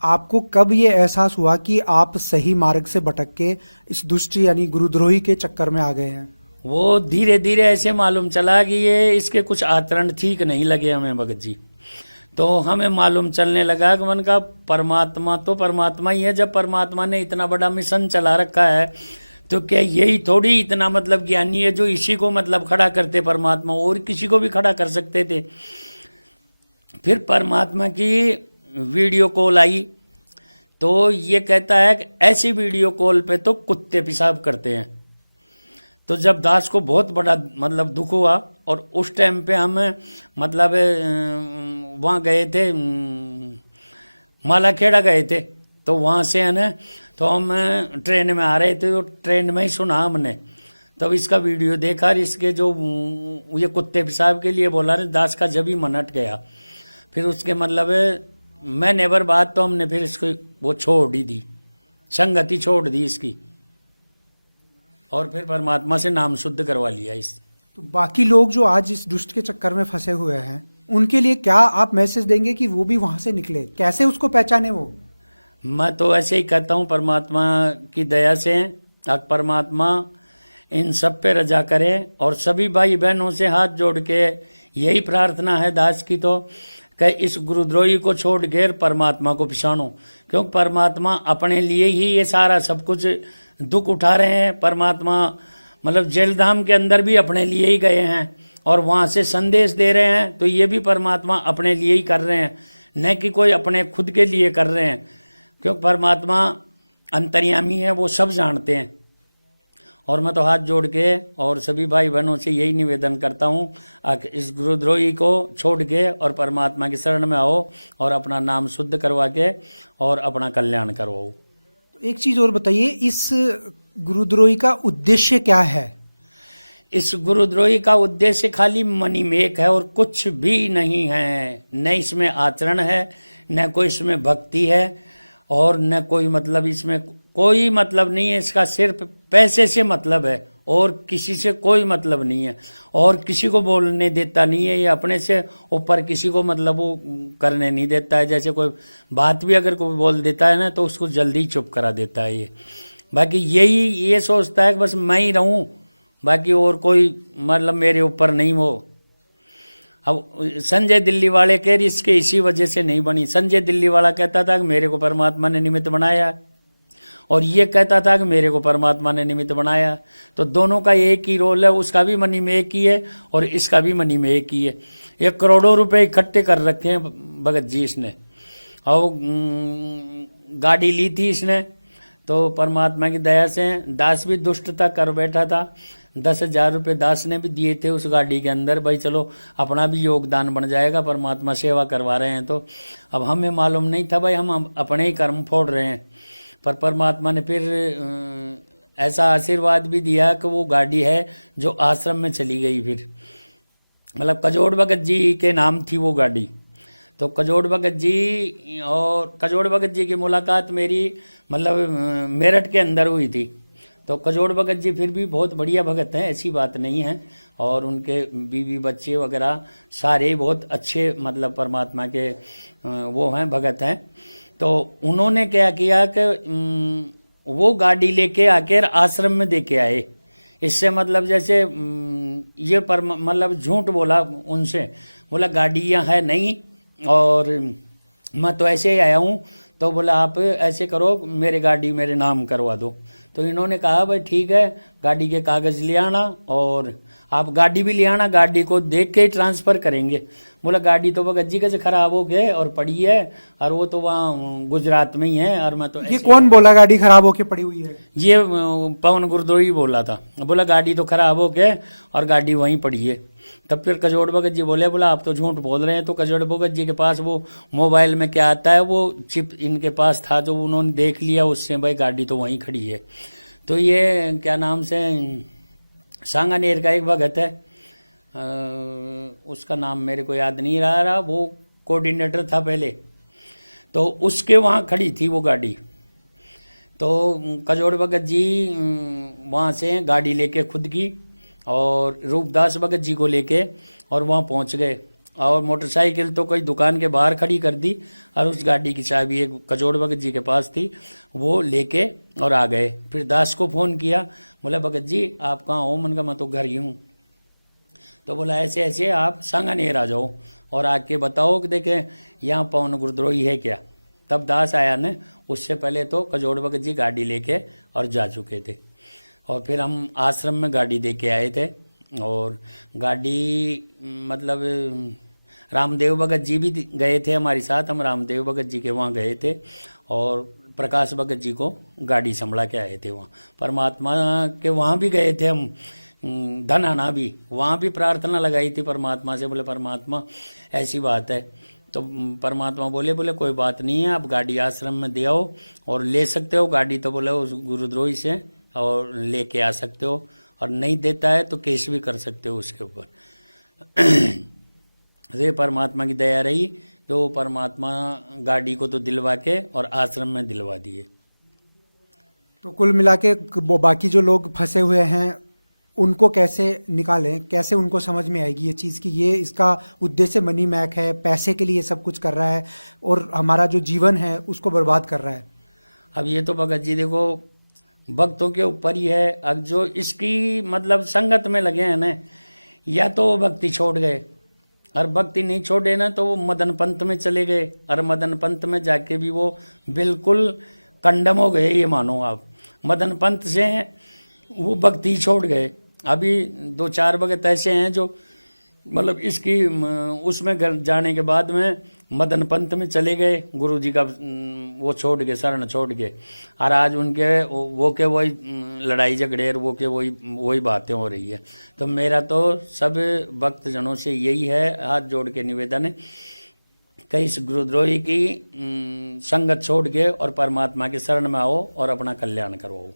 आपको कब ये एहसास हुआ कि आप सही मार्ग से भटक के इस दुष्ट यानी गुरुद्रोही के चक्कर में आ गए हैं? वो धीरे धीरे ऐसे मालूम चला कि ये इसके कुछ आचरण ठीक नहीं लगे हमें भगत जी। तो हमें मालूम चलने लगा कि मन का परमात्मा तो परमात्मा ही है। जब परमात्मा ने इतना बड़ा मिशन चला रखा है तो क्या यही थोड़ी इतना मतलब ज्ञानी है जो इसी को मतलब खड़ा करते परमात्मा, और किसी को भी खड़ा कर सकते थे। फिर परमात्मा की वीडियो कॉल आई तो ये कहता है कि ऐसी वीडियो कॉल पे तो कुत्ते पेशाब करते हैं। तो जब दास को बहुत बड़ा मतलब दुख हुआ और उस टाइम पे हम मतलब वहाँ गए थे, मालाखेड़ा गए थे, तो वहाँ से है ना तो हम ट्रेन में आ रहे थे, तो ट्रेन में ही सुना हमने। तब इसका वीडियो देखा और इसके जो ये कुत्ते पेशाब के लिए बोला रहे दास का जब ही मन हट गया। फिर उसके मतलब मैं नेवर बात तो हमने फिर इसको वो छोड़ ही दी, संगति छोड़ दी इसकी, और फिर परमात्मा से नाम शुद्ध करवा लिया इस। तो बाकी लोग जो आज इस दुष्ट के चक्कर में फंसे हुए हैं उनके लिए क्या आप मैसेज देंगे कि वो भी वहां से निकले, कैसे उसको पहचाने? वो मैं तो ऐसे ही कहता हूँ परमात्मा की दया से अब परमात्मा इन सब पे रजा करे, और सभी भाई बहनों से हाथ जोड़ के यही प्रार्थना है दास की तो कि इस गुरुद्रोही को छोड़ के परमात्मा को पिछाड़ो, क्योंकि परमात्मा अपने लिए ही ये सारा सब कुछ दुख उठा रहे हैं। परमात्मा मतलब जेलधाम के अंदर भी अपने लिए ही गए हैं और वहाँ से संदेश दे रहे हैं, तो ये भी परमात्मा अपने लिए ही कर रहे हैं, न कि कोई अपने खुद के लिए कर रहे हैं। क्योंकि परमात्मा अंतर्यामी है, वो सब जानते हैं और मैं तो हाथ जोड़ के और सभी भाई बहनों से यही निवेदन करता हूँ, इस गुरुद्रोही को छोड़ के और परमात्मा की शरण में आओ और अपना नाम शुद्ध करवा के और अपना कल्याण करवाओ। एक चीज और बताइए, इस गुरुद्रोही का उद्देश्य क्या है? इस गुरुद्रोही का उद्देश्य खाली मणिमेक है और कुछ भी नहीं है। न इसमें आचरण है, न कोई इसमें भक्ति है, और न कोई मतलब इसमें कोई मतलब नहीं है। इसका सिर्फ पैसे से मतलब है और किसी से कोई मतलब नहीं है, और किसी को बोलने देता नहीं है। ये अपने से ऊपर किसी को मतलब वो करने नहीं देता है। जैसे कोई बात भी अगर कोई बोल देता है ना तो उसको जल्दी चुप करा देता है ये। बाकी यही ये सोचता है कि बस मैं ही रहूं, बाकी और कोई मतलब मेरे ऊपर नहीं। वो अब संजय दिल्ली वाले कह रही इसके इसी वजह से नहीं बनी। संजय दिल्ली वाला कहता था कि मेरे को परमात्मा ने निमित्त बनाया, और ये कहता था कि मेरे को परमात्मा ने निमित्त बनाया। तो दोनों का एक ही रोल है, उसका भी मनी में एक ही है और इसका भी मनी में एक ही है। ये करोड़ों रुपए इकट्ठे कर रखे हैं भगत जी इसने, और गाड़ी ली थी इसने तो परमात्मा की दया से दास भी दुष्टता कर बैठा था। 10,000 रुपये दास ने भी दिए थे उस गाड़ी के अंदर, भाई चलो अपना भी योगदान बन जाएगा, परमात्मा सेवा करवा रहे हैं। तो अब हमें मालूम नहीं था भाई, हम अपने ही कर्म फोड़ रहे हैं। पर परमात्मा ने फिर ऐसा आशीर्वाद भी दिया कि वो गाड़ी है जो आश्रम में चली गई। फिर मतलब कजोड़ भगत जी के नाम थी वो गाड़ी। तो कजोड़ भगत जी की मुलाकात मेरी मतलब मेरठ के अंदर हुई थी। तो कजोड़ भगत जी फिर भी बहुत बढ़िया भगत हैं, ऐसी बात नहीं है, और उनके बीवी बच्चे वगैरह सारे बहुत अच्छे मतलब परमात्मा के वो हैं, भगत हैं। तो उन्होंने क्या किया कि वो गाड़ी लेके आकर आश्रम में दे के आए। इससे मतलब जैसे ये मतलब झूठ बोला उनसे, बोला गाड़ी यहाँ है नहीं और मैं तो ऐसे ही आया हूँ। तो बोला आप ऐसे करो, मेरे गाड़ी मेरे नाम करवा दो। तो इन्होंने कहा भाई ठीक है, गाड़ी के कागज़ ले आना और आप गाड़ी भी ले आना, गाड़ी को देख के ही ट्रांसफ़र करेंगे। बोला गाड़ी तो भगत जी कैसे ख़राब हो गए और पड़ी है, और वो तो वहाँ गुजरात में ही है, और मैं तो ये कौन बोला गाड़ी खराब होके पड़ी हुई है? ये पवन गुरुद्रोही बोला था। बोला गाड़ी तो खराब हो गए और गाड़ी वहीं पड़ी है। तब फिर कजोड़ भगत जी बोले, बोला आप तो झूठ बोल रहे हैं। तो कजोड़ भगत जी के पास वो मोबाइल में क्या आता है वो चिप इनके पास था, जो उन्होंने देख लिया उससे भाई गाड़ी तो वहीं खड़ी है। तो ये क्या नाम से सांगानेर का एक भगत है, उसका नाम मेरे को याद नहीं रहा, वो कोऑर्डिनेटर था पहले, तो उसके वहाँ खड़ी थी वो गाड़ी। तो कजोड़ भगत जी वहाँ से गाड़ी लेके खुद की और रूपदास भगत जी को लेके और वहाँ पहुँच गए, और मोटरसाइकिल तो कोई दुकान के बाहर खड़ी कर दी, और उस गाड़ी की चाबी एक कजोड़ भगत जी के पास थी, वो लेके और आ गए। फिर दास को फ़ोन किया, बोला भगत जी आप कहाँ हो? मन का मैं तो घर ही हूँ। तो बोला ऐसे ऐसे आप सांगानेर आ जाओ और आके बताओ कि देखें यहाँ पवन गुरुद्रोही है क्या। तब दास आया ने, उससे पहले तो कजोड़ भगत जी गाड़ी लेके और जा चुके थे। और फिर हम आश्रम में गाड़ी दे के आए थे, और गाड़ी मतलब रामदेव भगत जी भी गए थे हमारे साथ, हम रामदेव भगत जी के वहाँ गए थे, और प्रकाश भगत जी को गाड़ी संभला के आए थे वहाँ। परमात्मा के वहाँ भी गए थे हम, धनाना भी, वहाँ भी प्रार्थना लगाई थी परमात्मा से, बोले परमात्मा ऐसी बात है। तो परमात्मा बोले कोई बात नहीं है, आप गाड़ी आश्रम में दे आओ और ले सकते हो गाड़ी, तो बोले उस गुरुद्रोही से और लेके आ सकते हो, और नहीं देता है तो केस भी कर सकते हो उसके ऊपर। ये परमात्मा की दया रही, तो परमात्मा गाड़ी को तो दिलवा के और आश्रम में दिलवा दिए। तो कुल मिला के वो बाकी जो लोग फंसे हुए हैं उनको कैसे निकालें, कैसे उनको समझ में आएगी ये चीज़ कि ये इसका उद्देश्य मनी मैक है, पैसे के लिए ये सब कुछ कर रहा है और हमारा जो जीवन है उसको बर्बाद कर रहा है। अब ये तो भगत जी देखो भक्तों के ऊपर ही है। अब जो इसकी मतलब संगत में लगे हैं ना, या तो वो भक्ति छोड़ गए, और भक्ति नहीं छोड़े ना तो वो मदन पंथ में चले गए, और मदन पंथ में जाके भी वो बिल्कुल कंडम हो गए। ये मानो आप, मदन पंथ से वो भक्ति छोड़ गए। अभी 2-4 भगत ऐसे हैं जो मतलब इसकी उसमें जाने के बाद में मदन पंथ में चले गए, गुरु जी का वो छोड़ के, शरण छोड़ के, और आज उनके वो के वही लड़ाई झगड़े और वो के वही बातें हो रही है। तो मेरा तो सब भक्त जनों से यही है, हाथ जोड़ के निवेदन है कि इस गुरुद्रोही की संगत छोड़ के और परमात्मा के शरण में आओ और अपना कल्याण करवाओ।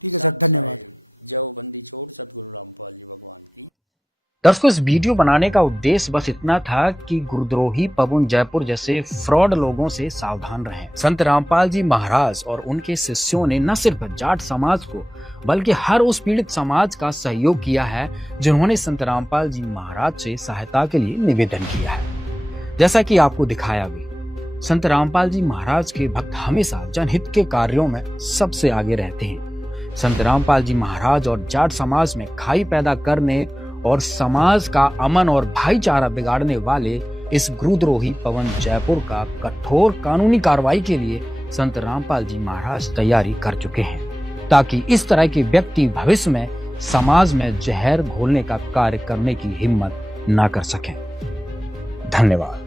ठीक है सर, धन्यवाद। जय बंदी छोड़ सतगुरु रामपाल जी भगवान की। दर्शकों, इस वीडियो बनाने का उद्देश्य बस इतना था कि गुरुद्रोही पवन जयपुर जैसे फ्रॉड लोगों से सावधान रहें। संत रामपाल जी महाराज और उनके शिष्यों ने न सिर्फ जाट समाज को बल्कि हर उस पीड़ित समाज का सहयोग किया है जिन्होंने संत रामपाल जी महाराज से सहायता के लिए निवेदन किया है। जैसा कि आपको दिखाया भी, संत रामपाल जी महाराज के भक्त हमेशा जनहित के कार्यों में सबसे आगे रहते हैं। संत रामपाल जी महाराज और जाट समाज में खाई पैदा करने और समाज का अमन और भाईचारा बिगाड़ने वाले इस गुरुद्रोही पवन जयपुर का कठोर कानूनी कार्रवाई के लिए संत रामपाल जी महाराज तैयारी कर चुके हैं, ताकि इस तरह के व्यक्ति भविष्य में समाज में जहर घोलने का कार्य करने की हिम्मत ना कर सकें। धन्यवाद।